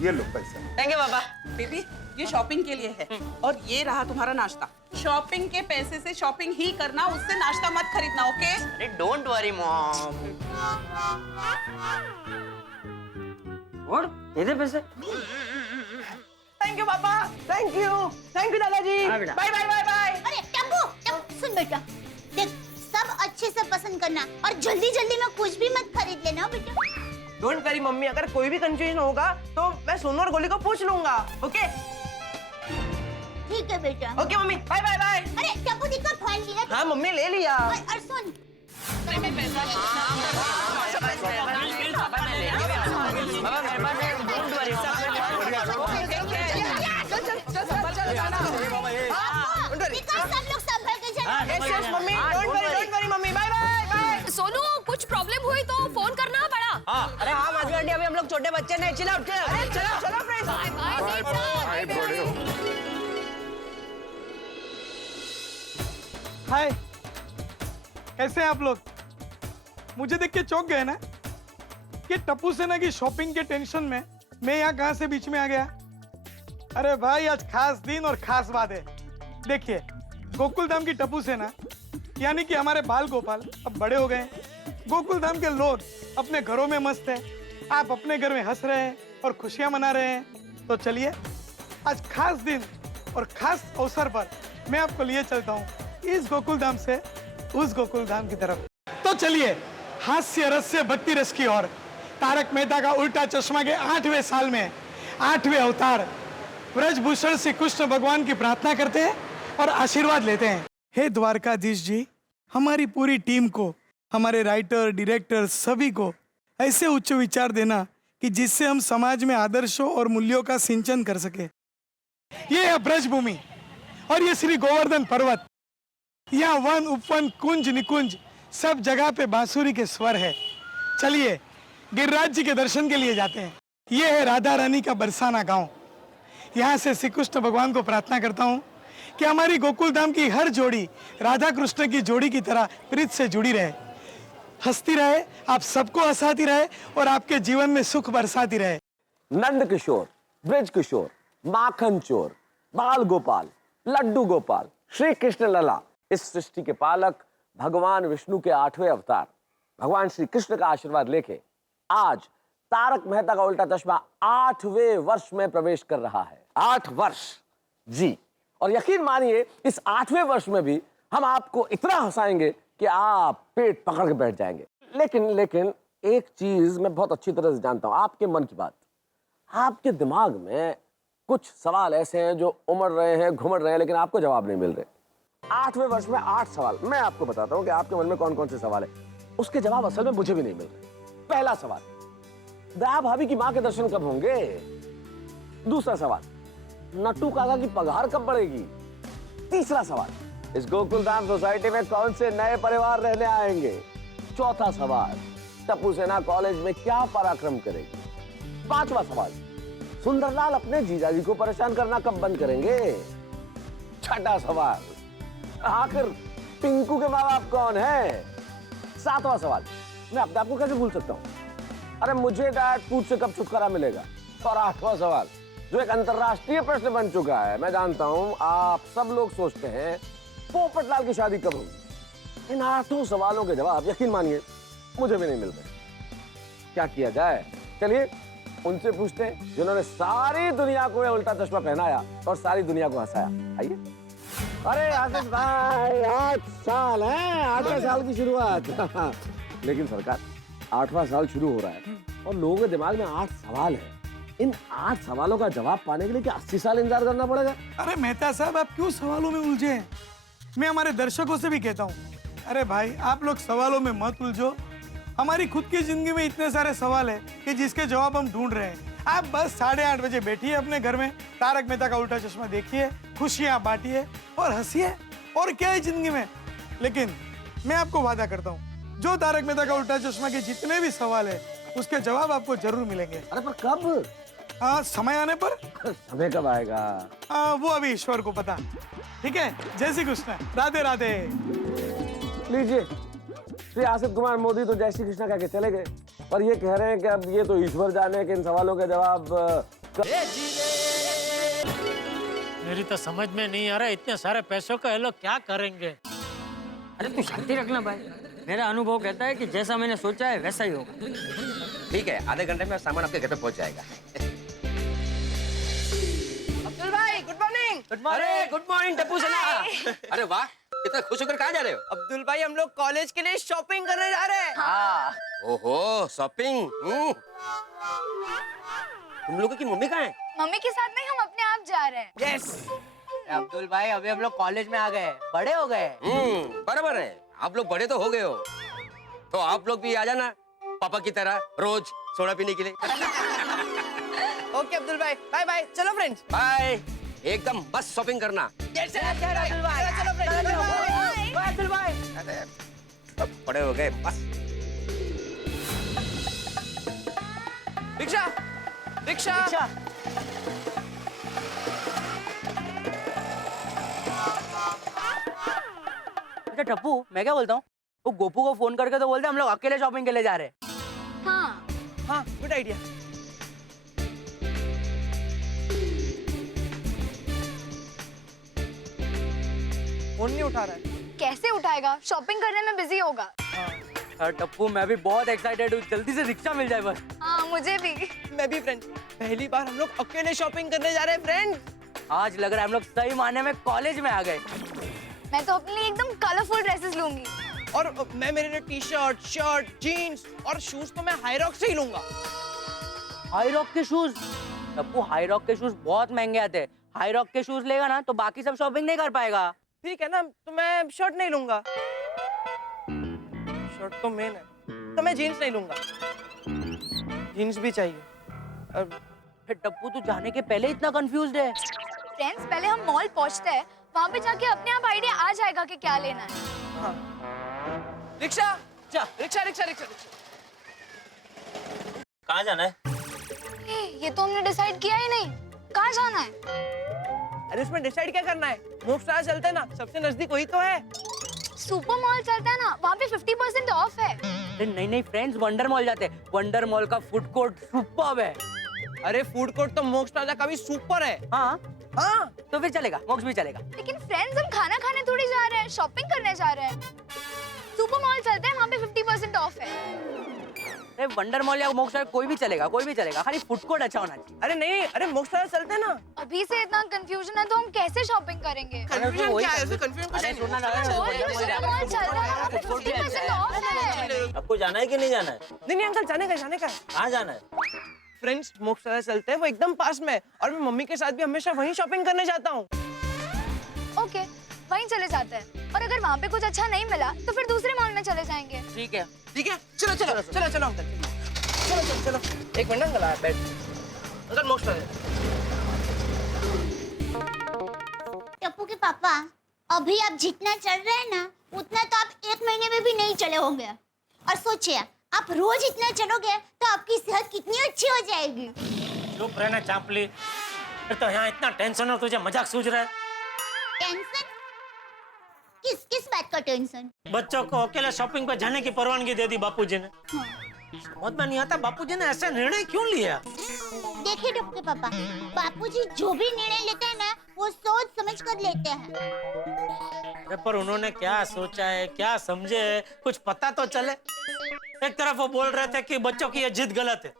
ये लो पैसे। थैंक यू पापा। बेबी, ये शॉपिंग के लिए है और ये रहा तुम्हारा नाश्ता। शॉपिंग के पैसे से शॉपिंग ही करना, उससे नाश्ता मत खरीदना, ओके? अरे डोंट वरी मॉम। और दे दे पैसे। थैंक यू पापा, थैंक यू दादाजी। हाँ बेटा। Bye bye bye bye. अरे टप्पू, सुन बेटा, देख सब अच्छे से पसंद करना और जल्दी जल्दी में कुछ भी मत खरीद लेना बेटा। डोंट वरी मम्मी, अगर कोई भी कंफ्यूजन होगा तो मैं सोनू और गोली को पूछ लूंगा, ओके? ठीक है बेटा। ओके मम्मी, बाय बाय बाय। अरे टप्पू दी का फोन लिया? हाँ मम्मी ले लिया। और सुन, सब लोग संभल के जाना। सोनू, कुछ प्रॉब्लम हुई तो फोन करना पड़ा। अरे हाँ माधवी आंटी, अभी हम लोग छोटे बच्चे नहीं, चिल्ला उठ के। अरे चलो चलो फ्रेंड्स। हाय, कैसे हैं आप लोग? मुझे देख के चौंक गए ना कि टप्पू सेना की शॉपिंग के टेंशन में मैं यहाँ कहाँ से बीच में आ गया। अरे भाई, आज खास दिन और खास बात है। देखिए, गोकुल धाम की टप्पू सेना यानी कि हमारे बाल गोपाल अब बड़े हो गए हैं। गोकुल धाम के लोग अपने घरों में मस्त हैं, आप अपने घर में हंस रहे हैं और खुशियां मना रहे हैं। तो चलिए, आज खास दिन और खास अवसर पर मैं आपको लिए चलता हूँ इस गोकुल धाम से उस गोकुल धाम की तरफ। तो चलिए, हास्य रस से भक्ति रस की ओर। तारक मेहता का उल्टा चश्मा के 8वें साल में 8वें अवतार ब्रजभूषण श्री कृष्ण भगवान की प्रार्थना करते हैं और आशीर्वाद लेते हैं। हे द्वारकाधीश जी, हमारी पूरी टीम को, हमारे राइटर, डायरेक्टर सभी को ऐसे उच्च विचार देना कि जिससे हम समाज में आदर्शों और मूल्यों का सिंचन कर सके। ये है ब्रजभूमि और ये श्री गोवर्धन पर्वत। यहाँ वन, उपवन, कुंज, निकुंज सब जगह पे बांसुरी के स्वर है। चलिए, गिरिराज जी के दर्शन के लिए जाते हैं। ये है राधा रानी का बरसाना गांव। यहाँ से श्री कृष्ण भगवान को प्रार्थना करता हूँ कि हमारी गोकुल धाम की हर जोड़ी राधा कृष्ण की जोड़ी की तरह प्रीत से जुड़ी रहे, हंसती रहे, आप सबको हंसाती रहे और आपके जीवन में सुख बरसाती रहे। नंद किशोर, ब्रज किशोर, माखन चोर, बाल गोपाल, लड्डू गोपाल, श्री कृष्ण लला, इस सृष्टि के पालक भगवान विष्णु के 8वें अवतार भगवान श्री कृष्ण का आशीर्वाद लेके आज तारक मेहता का उल्टा चश्मा 8वें वर्ष में प्रवेश कर रहा है। 8 वर्ष जी, और यकीन मानिए इस 8वें वर्ष में भी हम आपको इतना हंसाएंगे कि आप पेट पकड़ के बैठ जाएंगे। लेकिन एक चीज मैं बहुत अच्छी तरह से जानता हूं, आपके मन की बात। आपके दिमाग में कुछ सवाल ऐसे हैं जो उमड़ रहे हैं, घुमड़ रहे हैं, लेकिन आपको जवाब नहीं मिल रहे। 8वें वर्ष में 8 सवाल मैं आपको बताता हूं कि आपके मन में कौन कौन से सवाल है। उसके जवाब असल में मुझे भी नहीं मिल रहे। पहला सवाल, दया भाभी की मां के दर्शन कब होंगे? दूसरा सवाल, नट्टू काका की पगार कब बढ़ेगी? तीसरा सवाल, इस गोकुल धाम सोसाइटी में कौन से नए परिवार रहने आएंगे? चौथा सवाल, टप्पू सेना कॉलेज में क्या पराक्रम करेगी? पांचवा सवाल, सुंदरलाल अपने जीजाजी को परेशान करना कब बंद करेंगे? छठा सवाल, आखिर पिंकू के माँ बाप कौन है? सातवां सवाल, मैं अपने आप को कैसे भूल सकता हूँ? अरे मुझे डायट फूड से कब छुटकारा मिलेगा? और आठवां सवाल, जो एक अंतर्राष्ट्रीय प्रश्न बन चुका है। मैं जानता हूँ आप सब लोग सोचते हैं पोपटलाल की शादी कब होगी। इन 8 सवालों के जवाब यकीन मानिए मुझे भी नहीं मिलते। क्या किया जाए, चलिए उनसे पूछते हैं जिन्होंने सारी दुनिया को ये उल्टा चश्मा पहनाया और सारी दुनिया को हंसाया। आइए। अरे आशीष भाई, 8 साल है, 8वें साल की शुरुआत। लेकिन सरकार 8वां साल शुरू हो रहा है और लोगों के दिमाग में 8 सवाल है। इन 8 सवालों का जवाब पाने के लिए क्या 80 साल इंतजार करना पड़ेगा? अरे मेहता साहब, आप क्यों सवालों में उलझे हैं? मैं हमारे दर्शकों से भी कहता हूँ, अरे भाई आप लोग सवालों में मत उलझो। हमारी खुद की जिंदगी में इतने सारे सवाल है कि जिसके जवाब हम ढूंढ रहे हैं। आप बस 8:30 बजे बैठिए अपने घर में, तारक मेहता का उल्टा चश्मा देखिए, खुशियां बांटिए और हंसिए। और क्या है जिंदगी में। लेकिन मैं आपको वादा करता हूँ, जो तारक मेहता का उल्टा चश्मा के जितने भी सवाल है उसके जवाब आपको जरूर मिलेंगे। अरे पर कब? समय आने पर। समय कब आएगा? वो अभी ईश्वर को पता। ठीक है, जय श्री कृष्ण, राधे राधे। लीजिए, श्री आसिफ कुमार मोदी तो जय श्री कृष्ण कह के चले गए, पर ये कह रहे हैं कि अब ये तो ईश्वर जाने कि इन सवालों के जवाब मेरी तो समझ में नहीं आ रहा, इतने सारे पैसों का ये लोग क्या करेंगे। अरे तू शांति रखना भाई, मेरा अनुभव कहता है कि जैसा मैंने सोचा है वैसा ही होगा। ठीक है, आधे घंटे में सामान आपके घर पे पहुंच जाएगा। अब्दुल भाई, गुड मॉर्निंग। अरे गुड मॉर्निंग टप्पू सेना। अरे वाह, इतना खुश होकर कहाँ जा रहे हो? अब्दुल भाई, हम लोग कॉलेज के लिए शॉपिंग करने जा रहे हैं। हाँ। ओहो, शॉपिंग। तुम लोगों की मम्मी कहाँ है? मम्मी के साथ नहीं, हम अपने आप जा रहे हैं। यस। अब्दुल भाई, अभी हम लोग कॉलेज में आ गए, बड़े हो गए। बराबर है, आप लोग बड़े तो हो गए हो, तो आप लोग भी आ जाना पापा की तरह रोज सोडा पीने के लिए। ओके अब्दुल भाई, बाय बाय। चलो फ्रेंड्स, बाय। एकदम बस शॉपिंग करना। अब्दुल भाई, चलो फ्रेंड्स, बाय अब्दुल भाई। अब बड़े हो गए बस। Rickshaw, rickshaw, rickshaw. टप्पू, मैं क्या बोलता हूँ, वो गोपू को फोन करके तो बोलते हम लोग अकेले शॉपिंग के लिए जा रहे हैं। हाँ हाँ, गुड आइडिया। फोन नहीं उठा रहा है। कैसे उठाएगा, शॉपिंग करने में बिजी होगा। टप्पू, मैं भी बहुत एक्साइटेड हूँ, जल्दी से रिक्शा मिल जाए बस। हाँ मुझे भी। मैं भी फ्रेंड, पहली बार हम लोग अकेले शॉपिंग करने जा रहे हैं फ्रेंड। आज लग रहा है हम लोग सही मायने में कॉलेज में आ गए। मैं तो अपने लिए एकदम कलरफुल ड्रेसेस लूंगी। और मैं मेरे लिए टी शर्ट, शर्ट, जीन्स और शूज तो मैं हाई रॉक से ही लूंगा। हाई रॉक के शूज? टप्पू, हाई रॉक के शूज बहुत महंगे आते हैं। हाई रॉक के शूज लेगा ना तो बाकी सब शॉपिंग नहीं कर पाएगा। ठीक है ना, तो मैं शर्ट नहीं लूंगा। शर्ट तो मेन है, तो मैं जीन्स नहीं लूंगा। जीन्स भी चाहिए। टप्पू, तू जाने के पहले इतना कंफ्यूज्ड है। फ्रेंड्स, पहले हम मॉल पहुंचते हैं, वहाँ पे जाके अपने आप आइडिया आ जाएगा कि क्या लेना है। हाँ। Rickshaw, rickshaw, rickshaw, rickshaw. कहाँ जाना है? ये तो हमने डिसाइड किया ही नहीं, कहाँ जाना है? अरे उसमें डिसाइड क्या करना है, मोक्ष चलते ना, सबसे नजदीक वही तो है। सुपर मॉल चलता है ना, वहाँ पे 50% ऑफ है। नहीं नहीं फ्रेंड्स, वंडर मॉल जाते हैं। वंडर मॉल का फूड कोर्ट सुपर्ब है। अरे फूड कोर्ट तो मोक्ष प्लाजा का भी सुपर है। हाँ हाँ, तो फिर चलेगा, मोक्ष भी चलेगा। लेकिन फ्रेंड्स, हम खाना खाने थोड़ी जा रहे हैं, शॉपिंग करने जा रहे हैं। सुपर मॉल चलते हैं, वहाँ पे 50% ऑफ है। अरे वंडर मॉल या मोक्ष कोई भी चलेगा, कोई भी चलेगा, खाली फूड कोर्ट अच्छा होना चाहिए। अरे नहीं, अरे मोक्ष चलते हैं ना। अभी से इतना कंफ्यूजन है तो हम कैसे शॉपिंग करेंगे? कंफ्यूजन क्या है? उसमें कंफ्यूजन कुछ नहीं। मॉल चल रहा है, वहाँ पे 50% ऑफ है। आपको जाना है कि नहीं जाना है? नहीं अंकल, जाने का, जाने का। कहाँ जाना है? फ्रेंड्स, मोक्ष चलते हैं, वो एकदम पास में है और मैं मम्मी के साथ भी हमेशा वहीं शॉपिंग करने जाता हूँ। ओके, वहीं चले जाते हैं, और अगर वहाँ पे कुछ अच्छा नहीं मिला तो फिर दूसरे मॉल में चले जाएंगे। ठीक है, ठीक है, चलो चलो चलो चलो अंकल, चलो चलो चलो। एक मिनट अंकल, आया बैठ। अंकल मोक्ष टप्पू के पापा, अभी आप जितना चल रहे हैं ना, उतना तो आप 1 महीने में भी नहीं चले होंगे। और सोचिए, आप रोज इतना चलोगे तो आपकी सेहत कितनी अच्छी हो जाएगी। चुप रहना चांपली, फिर तो यहाँ इतना टेंशन हो, तुझे मजाक सूझ रहा है? टेंशन? किस किस बात का टेंशन? बच्चों को अकेले शॉपिंग पे जाने की परवानगी दे दी बापूजी ने। समझ में नहीं आता बापूजी ने ऐसा निर्णय क्यों लिया। देखिए टप्पू के पापा, बापूजी जो भी निर्णय लेते हैं ना वो सोच समझ कर लेते हैं। अरे पर उन्होंने क्या सोचा है, क्या समझे है, कुछ पता तो चले। एक तरफ वो बोल रहे थे कि बच्चों की ये जिद गलत है,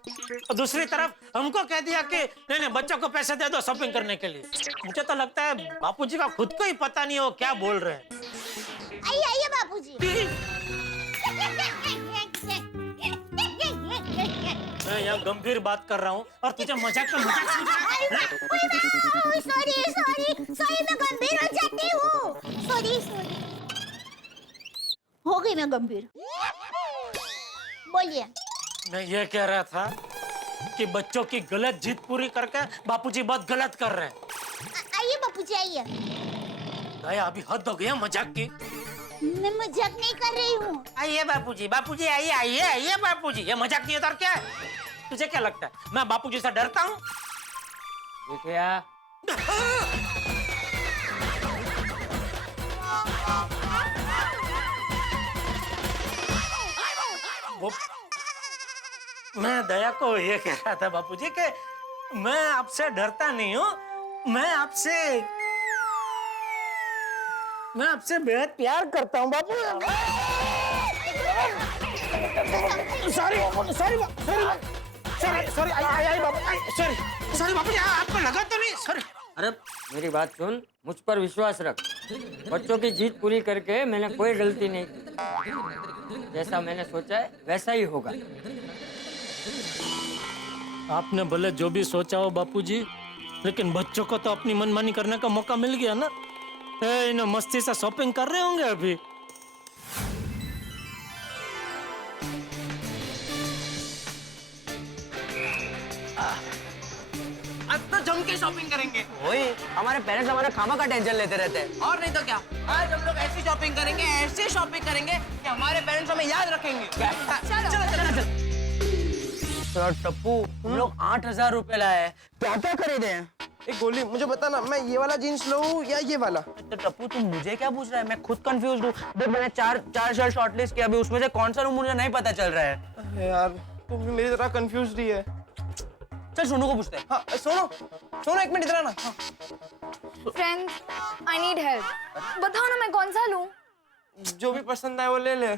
और दूसरी तरफ हमको कह दिया कि नहीं नहीं बच्चों को पैसे दे दो शॉपिंग करने के लिए। मुझे तो लगता है बापूजी का खुद को ही पता नहीं हो क्या बोल रहे हैं। आइए आइए बापूजी। मैं यहाँ गंभीर बात कर रहा हूँ और तुझे मजाक में मजाक समझ रहा है? सॉरी सॉरी सॉरी, मैं गंभीर हो जाती हूँ। सॉरी सॉरी, हो गई मैं गंभीर। बोलिए। मैं ये कह रहा था कि बच्चों की गलत जिद पूरी करके बापूजी बहुत गलत कर रहे हैं। आइए बापूजी आइए। दया अभी हद हो गया मजाक की। मैं मजाक नहीं कर रही हूँ। आइए बापूजी, बापूजी आइए आइए आइए बापूजी। ये मजाक नहीं होता और क्या है? तुझे क्या लगता है मैं बापूजी से डरता हूँ? देखिए वो मैं दया को ये कह रहा था बापूजी कि मैं आपसे डरता नहीं हूँ, मैं आपसे बेहद प्यार करता हूँ बापू। सॉरी बापू, आपको लगा तो नहीं? सॉरी। अरे मेरी बात सुन, मुझ पर विश्वास रख। बच्चों की जीत पूरी करके मैंने कोई गलती नहीं की। जैसा मैंने सोचा है वैसा ही होगा। आपने भले जो भी सोचा हो बापूजी, लेकिन बच्चों को तो अपनी मनमानी करने का मौका मिल गया ना। इन्हें मस्ती से शॉपिंग कर रहे होंगे अभी। आज तो जम के शॉपिंग करेंगे। वही हमारे पेरेंट्स हमारे खामा का टेंशन लेते रहते हैं। और नहीं तो क्या, आज हम लोग ऐसी शॉपिंग करेंगे, ऐसी शॉपिंग करेंगे कि हमारे पेरेंट्स हमें याद रखेंगे। चलो चलो चलो। सर टप्पू, हम लोग 8,000 रुपए लाए, क्या क्या खरीदे हैं? एक गोली मुझे बता ना, मैं ये वाला जीन्स लूं या ये वाला? तो टप्पू तुम मुझे क्या पूछ रहा है? मैं खुद कंफ्यूज हूँ। देख मैंने चार शर्ट शॉर्टलिस्ट किया, अभी उसमें से कौन सा लूं मुझे नहीं पता चल रहा है। अरे यार तुम भी मेरी तरह कंफ्यूज रही है। चल सोनू को पूछते हैं। हाँ सोनू, सोनू एक मिनट इधर आना। हाँ। Friends, I need help. बताओ ना मैं कौन सा लूं? जो भी पसंद आए वो ले ले।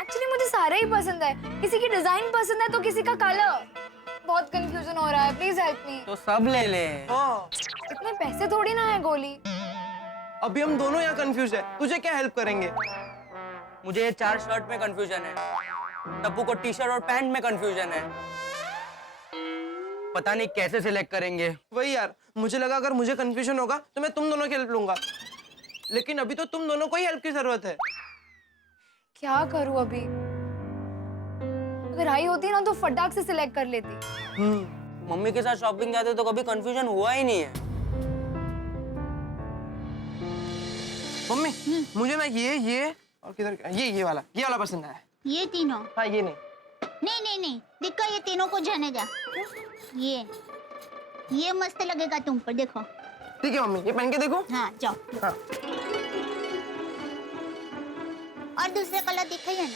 एक्चुअली मुझे सारे ही पसंद है। किसी की डिजाइन पसंद है तो किसी का कलर। बहुत कंफ्यूजन हो रहा है, प्लीज हेल्प मी। तो सब ले ले। हाँ। इतने पैसे थोड़ी ना है गोली। अभी हम दोनों यहाँ कंफ्यूज है, तुझे क्या हेल्प करेंगे? मुझे ये 4 शर्ट में कंफ्यूजन है, टप्पू को टी-शर्ट और पैंट में कंफ्यूजन है। पता नहीं कैसे सिलेक्ट करेंगे। वही यार, मुझे लगा अगर मुझे कंफ्यूजन होगा तो मैं तुम दोनों की हेल्प लूंगा, लेकिन अभी तो तुम दोनों को ही हेल्प की जरूरत है। क्या करूं अभी? अगर आई होती ना तो फटाक से सिलेक्ट कर लेती। मम्मी के साथ शॉपिंग जाते तो कभी कंफ्यूजन हुआ ही नहीं है। मम्मी मुझे ना ये और किधर ये वाला पसंद आया। ये तीनों? हाँ ये नहीं नहीं दिक्का, ये तीनों को जाने जा। ये मस्त लगेगा तुम पर, देखो। ठीक है मम्मी, ये पहन के देखो। हाँ जाओ। हाँ। और दूसरे कलर दिखाइए ना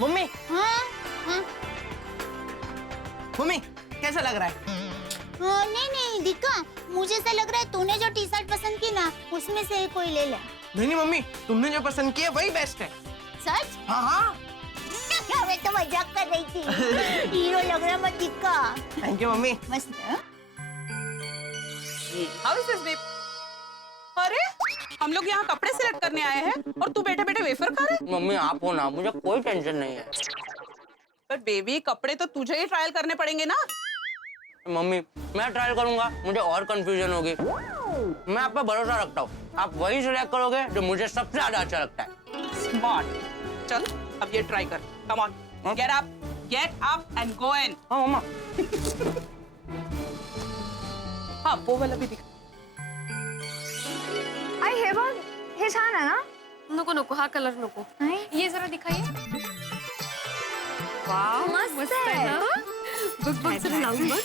मम्मी। हाँ मम्मी कैसा लग रहा है? नहीं दिक्का, मुझे ऐसा लग रहा है तूने जो टी शर्ट पसंद की ना उसमें से कोई ले ले। नहीं मम्मी, तुमने जो पसंद किया वही बेस्ट है। सच? हाँ मैं तो मजाक कर रही थी। हीरो लग रहा मत दिक्का। Thank you mummy. मस्त है। How is this, babe? अरे हम लोग यहाँ कपड़े सिलेक्ट करने आए हैं और तू बैठे बैठे वेफर खा रहे? मम्मी आप हो ना, मुझे कोई टेंशन नहीं है। पर बेबी कपड़े तो तुझे ही ट्रायल करने पड़ेंगे ना। मम्मी मैं ट्रायल करूंगा, मुझे और कंफ्यूजन होगी। मैं आप पे भरोसा रखता हूँ, आप वही सिलेक्ट करोगे जो मुझे सबसे ज्यादा अच्छा लगता है। स्मार्ट। चल अब ये ट्राई कर। Come on, get up and go in. हाँ मम्मा। हाँ वो वाला भी दिखा। आई हे बघ, हे छान आहे ना? नको हा कलर नको। ये जरा दिखाइए। वाव मस्त आहे। बघ जरा लावून बघ।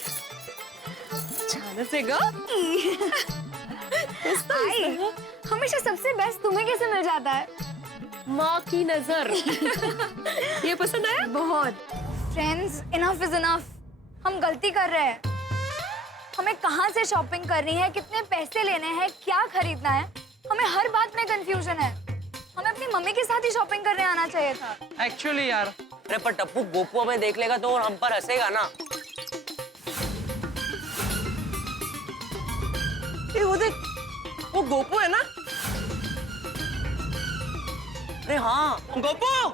छानच आहे ग। आई, हमेशा सबसे बेस्ट तुम्हें कैसे मिल जाता है? माँ की नजर। ये पसंद आया? बहुत। Friends, enough is enough. हम गलती कर रहे हैं। हमें कहाँ से शॉपिंग करनी है, कितने पैसे लेने हैं, क्या खरीदना है, हमें हर बात में कंफ्यूजन है। हमें अपनी मम्मी के साथ ही शॉपिंग करने आना चाहिए था। एक्चुअली यार, अरे पर टप्पू गोपू हमें देख लेगा तो हम पर हंसेगा ना। वो देख, वो गोपू है ना? अरे हाँ, गोपू!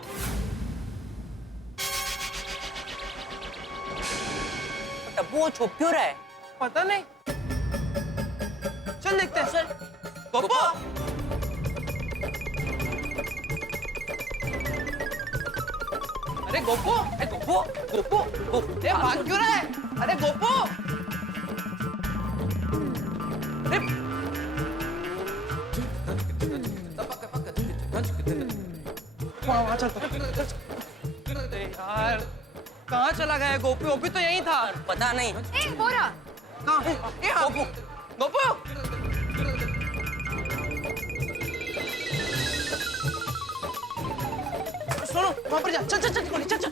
टप्पू वो छुप क्यों रहा है? पता नहीं। चल देखते हैं। चल। गोपू! अरे गोपू! अरे गोपू! गोपू! गोपू! ये भाग क्यों रहा है? अरे गोपू! अरे वहाँ चल। अरे यार, कहाँ चला गया गोपू? गोपू तो यहीं था। पता नहीं। ए, बोरा। कहाँ? ये गोपू! गोपू! सुनो, वहाँ पर जा। चल चल चल चल चल।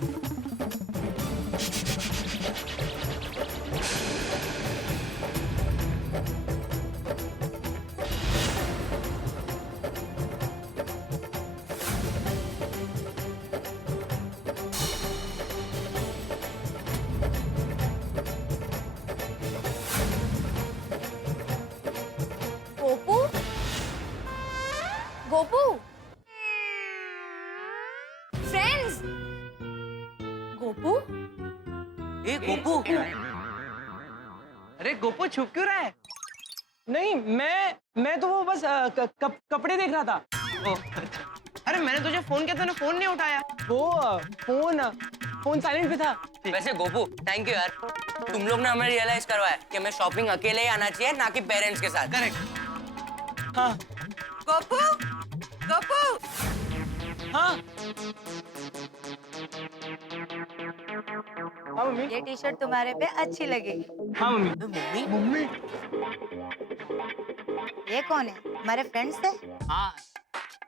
गोपू, गोपू, फ्रेंड्स, गोपू। ए गोपू, अरे गोपू छुप क्यों रहा है? नहीं, मैं तो वो बस कपड़े देख रहा था। अरे मैंने तुझे फोन किया था ना, फोन नहीं उठाया। वो फोन साइलेंट पे था। वैसे गोपू थैंक यू यार, तुम लोग ने हमें रियलाइज करवाया कि हमें शॉपिंग अकेले ही आना चाहिए, ना कि पेरेंट्स के साथ। करेक्ट। हाँ। गोपू, गोपू। हाँ। हाँ मम्मी। ये टी शर्ट तुम्हारे पे अच्छी लगेगी। हाँ मम्मी। मम्मी। ये कौन है? हमारे फ्रेंड्स है? हाँ,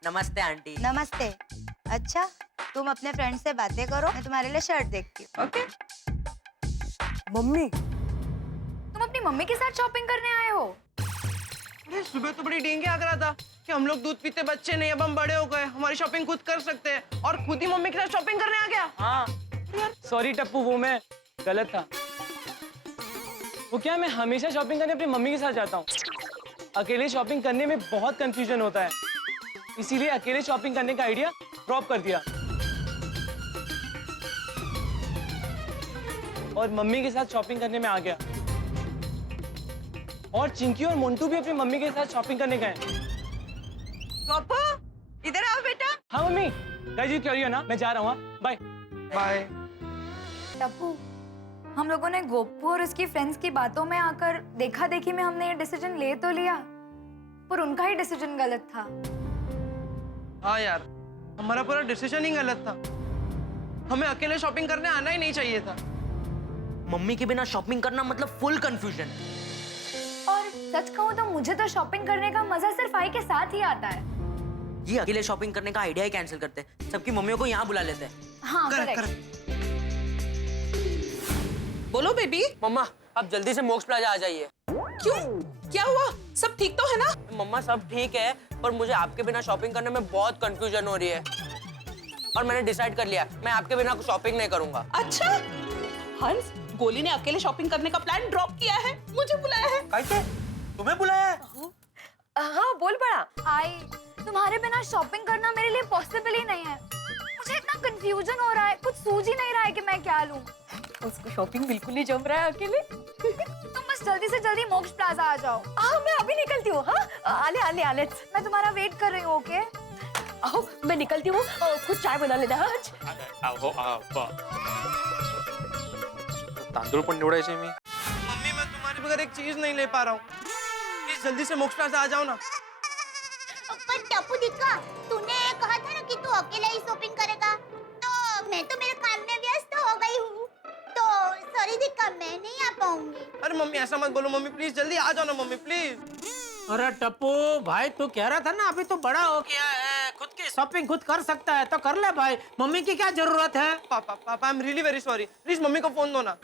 नमस्ते आंटी। नमस्ते। अच्छा, तुम अपने फ्रेंड से बातें करो, मैं तुम्हारे लिए शर्ट देखती हूँ। ओके? मम्मी, तुम अपनी मम्मी के साथ शॉपिंग करने आए हो? अरे सुबह तो बड़ी डींगे आग रहा था कि हम लोग दूध पीते बच्चे नहीं, अब हम बड़े हो गए, हमारी शॉपिंग खुद कर सकते हैं, और खुद ही मम्मी के साथ शॉपिंग करने आ गया। हाँ। सॉरी टप्पू, वो मैं गलत था। वो क्या, मैं हमेशा शॉपिंग करने अपनी मम्मी के साथ जाता हूँ। अकेले शॉपिंग करने में बहुत कंफ्यूजन होता है, इसीलिए अकेले शॉपिंग करने का आइडिया ड्रॉप कर दिया और मम्मी के साथ शॉपिंग करने में आ गया। और चिंकी और मोंटू भी अपनी मम्मी के साथ शॉपिंग करने गए। गोपू, इधर आओ बेटा। हाँ mummy, guys you carry on ना, मैं जा रहा हूँ। Bye bye. टप्पू, हम लोगों ने गोपू और उसकी फ्रेंड्स की बातों में आकर देखा देखी में हमने ये डिसीजन ले तो लिया, पर उनका ही डिसीजन गलत था। हाँ यार, हमारा पूरा डिसीजन ही गलत था। हमें अकेले शॉपिंग करने आना ही नहीं चाहिए था। मम्मी के बिना शॉपिंग करना मतलब फुल कंफ्यूजन। और सच कहूँ तो मुझे तो शॉपिंग करने का मजा सिर्फ आई के साथ ही आता है। ये अकेले शॉपिंग करने का आइडिया ही कैंसिल करते, सबकी मम्मियों को यहाँ बुला लेते हैं। हाँ, करेक्ट। बोलो बेबी। मम्मा, आप जल्दी से मोक्ष प्लाजा आ जाइए। क्यों? क्या हुआ? सब ठीक तो है ना? मम्मा सब ठीक है, पर मुझे आपके बिना शॉपिंग करने में बहुत कंफ्यूजन हो रही है, और मैंने डिसाइड कर लिया मैं आपके बिना शॉपिंग नहीं करूंगा। अच्छा, हंस, गोली ने अकेले शॉपिंग करने का प्लान ड्रॉप किया है, मुझे बुलाया है। कैसे? तुम्हें बुलाया है? हाँ, बोल पड़ा। आई, तुम्हारे बिना शॉपिंग करना मेरे लिए पॉसिबल ही नहीं है। मुझे इतना कंफ्यूजन हो रहा है, कुछ सूझ ही नहीं रहा है कि मैं क्या लूं। उसको शॉपिंग बिल्कुल नहीं जम रहा है अकेले। तुम बस जल्दी से जल्दी मोक्ष प्लाजा आ जाओ। हाँ, मैं अभी निकलती हूँ। हाँ, आले आले आले। मैं तुम्हारा वेट कर रही हूँ। ओके? आओ, मैं निकलती हूँ। खुद चाय बना लेना आज। तांदूळ पण निवडायचे मी। मम्मी, मैं तुम्हारे बगैर एक चीज नहीं ले पा रहा हूँ, प्लीज जल्दी से मोक्ष प्लाजा आ जाओ ना। पर टप्पू दिक्का, तूने कहा था ना कि तू अकेला ही शॉपिंग करेगा, तो मैं तो मेरे काम में व्यस्त हो गई हूँ, तो सॉरी दिक्का, मैं नहीं आ पाऊंगी। अरे मम्मी ऐसा मत बोलो मम्मी, प्लीज जल्दी आ जाओ ना मम्मी, प्लीज। अरे टप्पू भाई, तू कह रहा था ना अभी तो बड़ा हो गया है, खुद की शॉपिंग खुद कर सकता है, तो कर ले भाई, मम्मी की क्या जरूरत है? पापा, I am really very sorry, please mummy को फोन दो ना।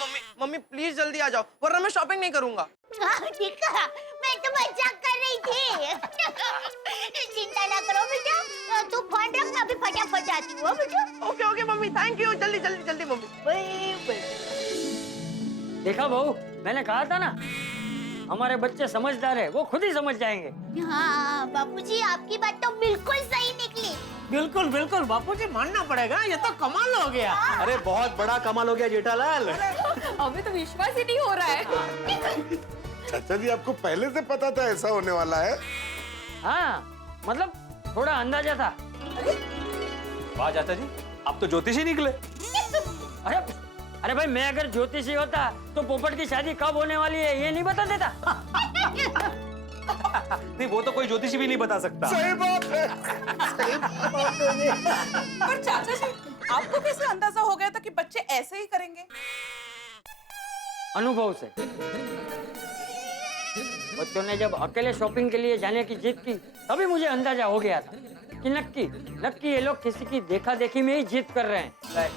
मम्मी मम्मी प्लीज जल्दी आ जाओ वरना मैं शॉपिंग नहीं करूंगा। ठीक है, मैं तो मजाक कर रही थी। चिंता ना करो बेटा, तू फोन रख, मैं अभी फटाफट आती हूँ बेटा। Okay okay mummy, thank you. जल्दी जल्दी जल्दी मम्मी। देखा बहू, मैंने कहा था ना हमारे बच्चे समझदार है, वो खुद ही समझ जाएंगे। हाँ बापूजी, आपकी बात तो बिल्कुल सही निकली। बिल्कुल बिल्कुल बापूजी, मानना पड़ेगा, ये तो कमाल हो गया। अरे बहुत बड़ा कमाल हो गया जेठालाल। अभी तो विश्वास ही नहीं हो रहा है। चाचा जी आपको पहले से पता था ऐसा होने वाला है? हाँ, मतलब थोड़ा अंदाजा था। वाह चाचा जी, आप तो ज्योतिषी निकले। अरे भाई, मैं अगर ज्योतिषी होता तो पोपट की शादी कब होने वाली है ये नहीं बता देता। नहीं, वो तो कोई ज्योतिषी भी नहीं बता सकता। सही बात है। पर चाचा जी, आपको कैसे अंदाजा हो गया था कि बच्चे ऐसे ही करेंगे? अनुभव से। बच्चों ने जब अकेले शॉपिंग के लिए जाने की जिद की तभी मुझे अंदाजा हो गया था कि नक्की ये लोग किसी की देखा देखी में ही जिद कर रहे हैं।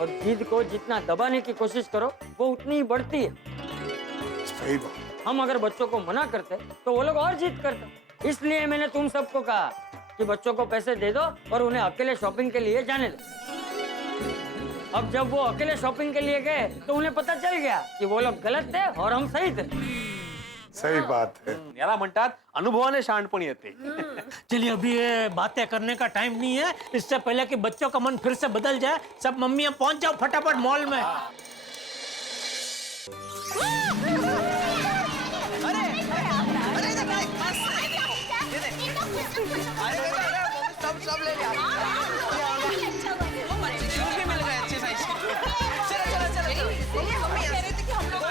और जिद को जितना दबाने की कोशिश करो वो उतनी ही बढ़ती है। सही बात। हम अगर बच्चों को मना करते तो वो लोग और जिद करते। इसलिए मैंने तुम सबको कहा कि बच्चों को पैसे दे दो और उन्हें अकेले शॉपिंग के लिए जाने दो। अब जब वो अकेले शॉपिंग के लिए गए तो उन्हें पता चल गया कि वो लोग गलत थे और हम सही थे। सही बात है याला म्हणतात अनुभवाने शहाणपण येते। चलिए, अभी ये बातें करने का टाइम नहीं है। इससे पहले कि बच्चों का मन फिर से बदल जाए, सब मम्मियाँ पहुंच जाओ फटाफट मॉल में। सब ले लिया। शूज भी मिल गए अच्छे साइज के। चलो मम्मी कह रहे थे कि हम लोग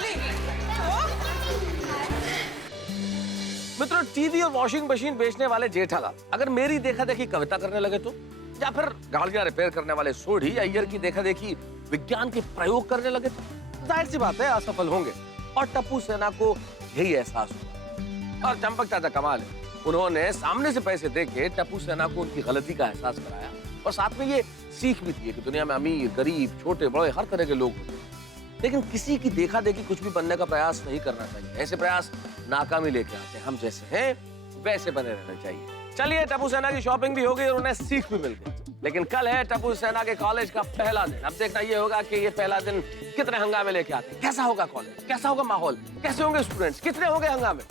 मित्रों, टीवी और वॉशिंग मशीन बेचने वाले जेठालाल अगर मेरी देखा देखी कविता करने लगे तो, या फिर गाड़ियां रिपेयर करने वाले सोढ़ी अय्यर की देखा देखी विज्ञान के प्रयोग करने लगे तो जाहिर सी बात है असफल होंगे। और टप्पू सेना को यही एहसास हुआ। और चंपक चाचा कमाल है, उन्होंने सामने से पैसे देके टप्पू सेना को उनकी गलती का एहसास कराया और साथ में ये सीख भी दी है कि दुनिया में अमीर गरीब छोटे बड़े हर तरह के लोग होते हैं, लेकिन किसी की देखा देखी कुछ भी बनने का प्रयास नहीं करना चाहिए। ऐसे प्रयास नाकामी लेके आते हैं। हम जैसे हैं वैसे बने रहना चाहिए। चलिए, टप्पू सेना की शॉपिंग भी हो गई और उन्हें सीख भी मिल गई। लेकिन कल है टप्पू सेना के कॉलेज का पहला दिन। अब देखना ये होगा कि ये पहला दिन कितने हंगामे लेके आते हैं, कैसा होगा कॉलेज, कैसा होगा माहौल, कैसे होंगे स्टूडेंट्स, कितने होंगे हंगामे।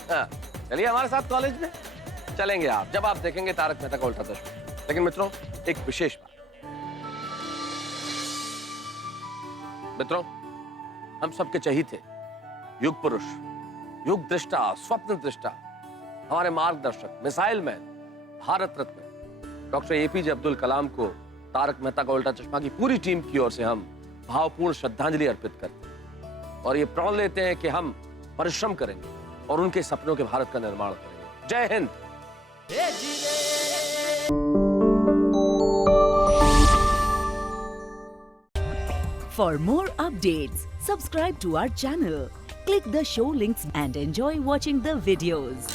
चलिए हमारे साथ कॉलेज में चलेंगे आप, जब आप देखेंगे तारक मेहता का उल्टा चश्मा। लेकिन मित्रों, एक विशेष बात। मित्रों, हम सबके चहीते युग पुरुष, युग दृष्टा, स्वप्न दृष्टा, हमारे मार्गदर्शक, missile man, Bharat Ratna doctor APJ Abdul Kalam को तारक मेहता का उल्टा चश्मा की पूरी टीम की ओर से हम भावपूर्ण श्रद्धांजलि अर्पित करते हैं और ये प्रण लेते हैं कि हम परिश्रम करेंगे और उनके सपनों के भारत का निर्माण करेंगे। जय Hind. For more updates, subscribe to our channel, click the show links and enjoy watching the videos.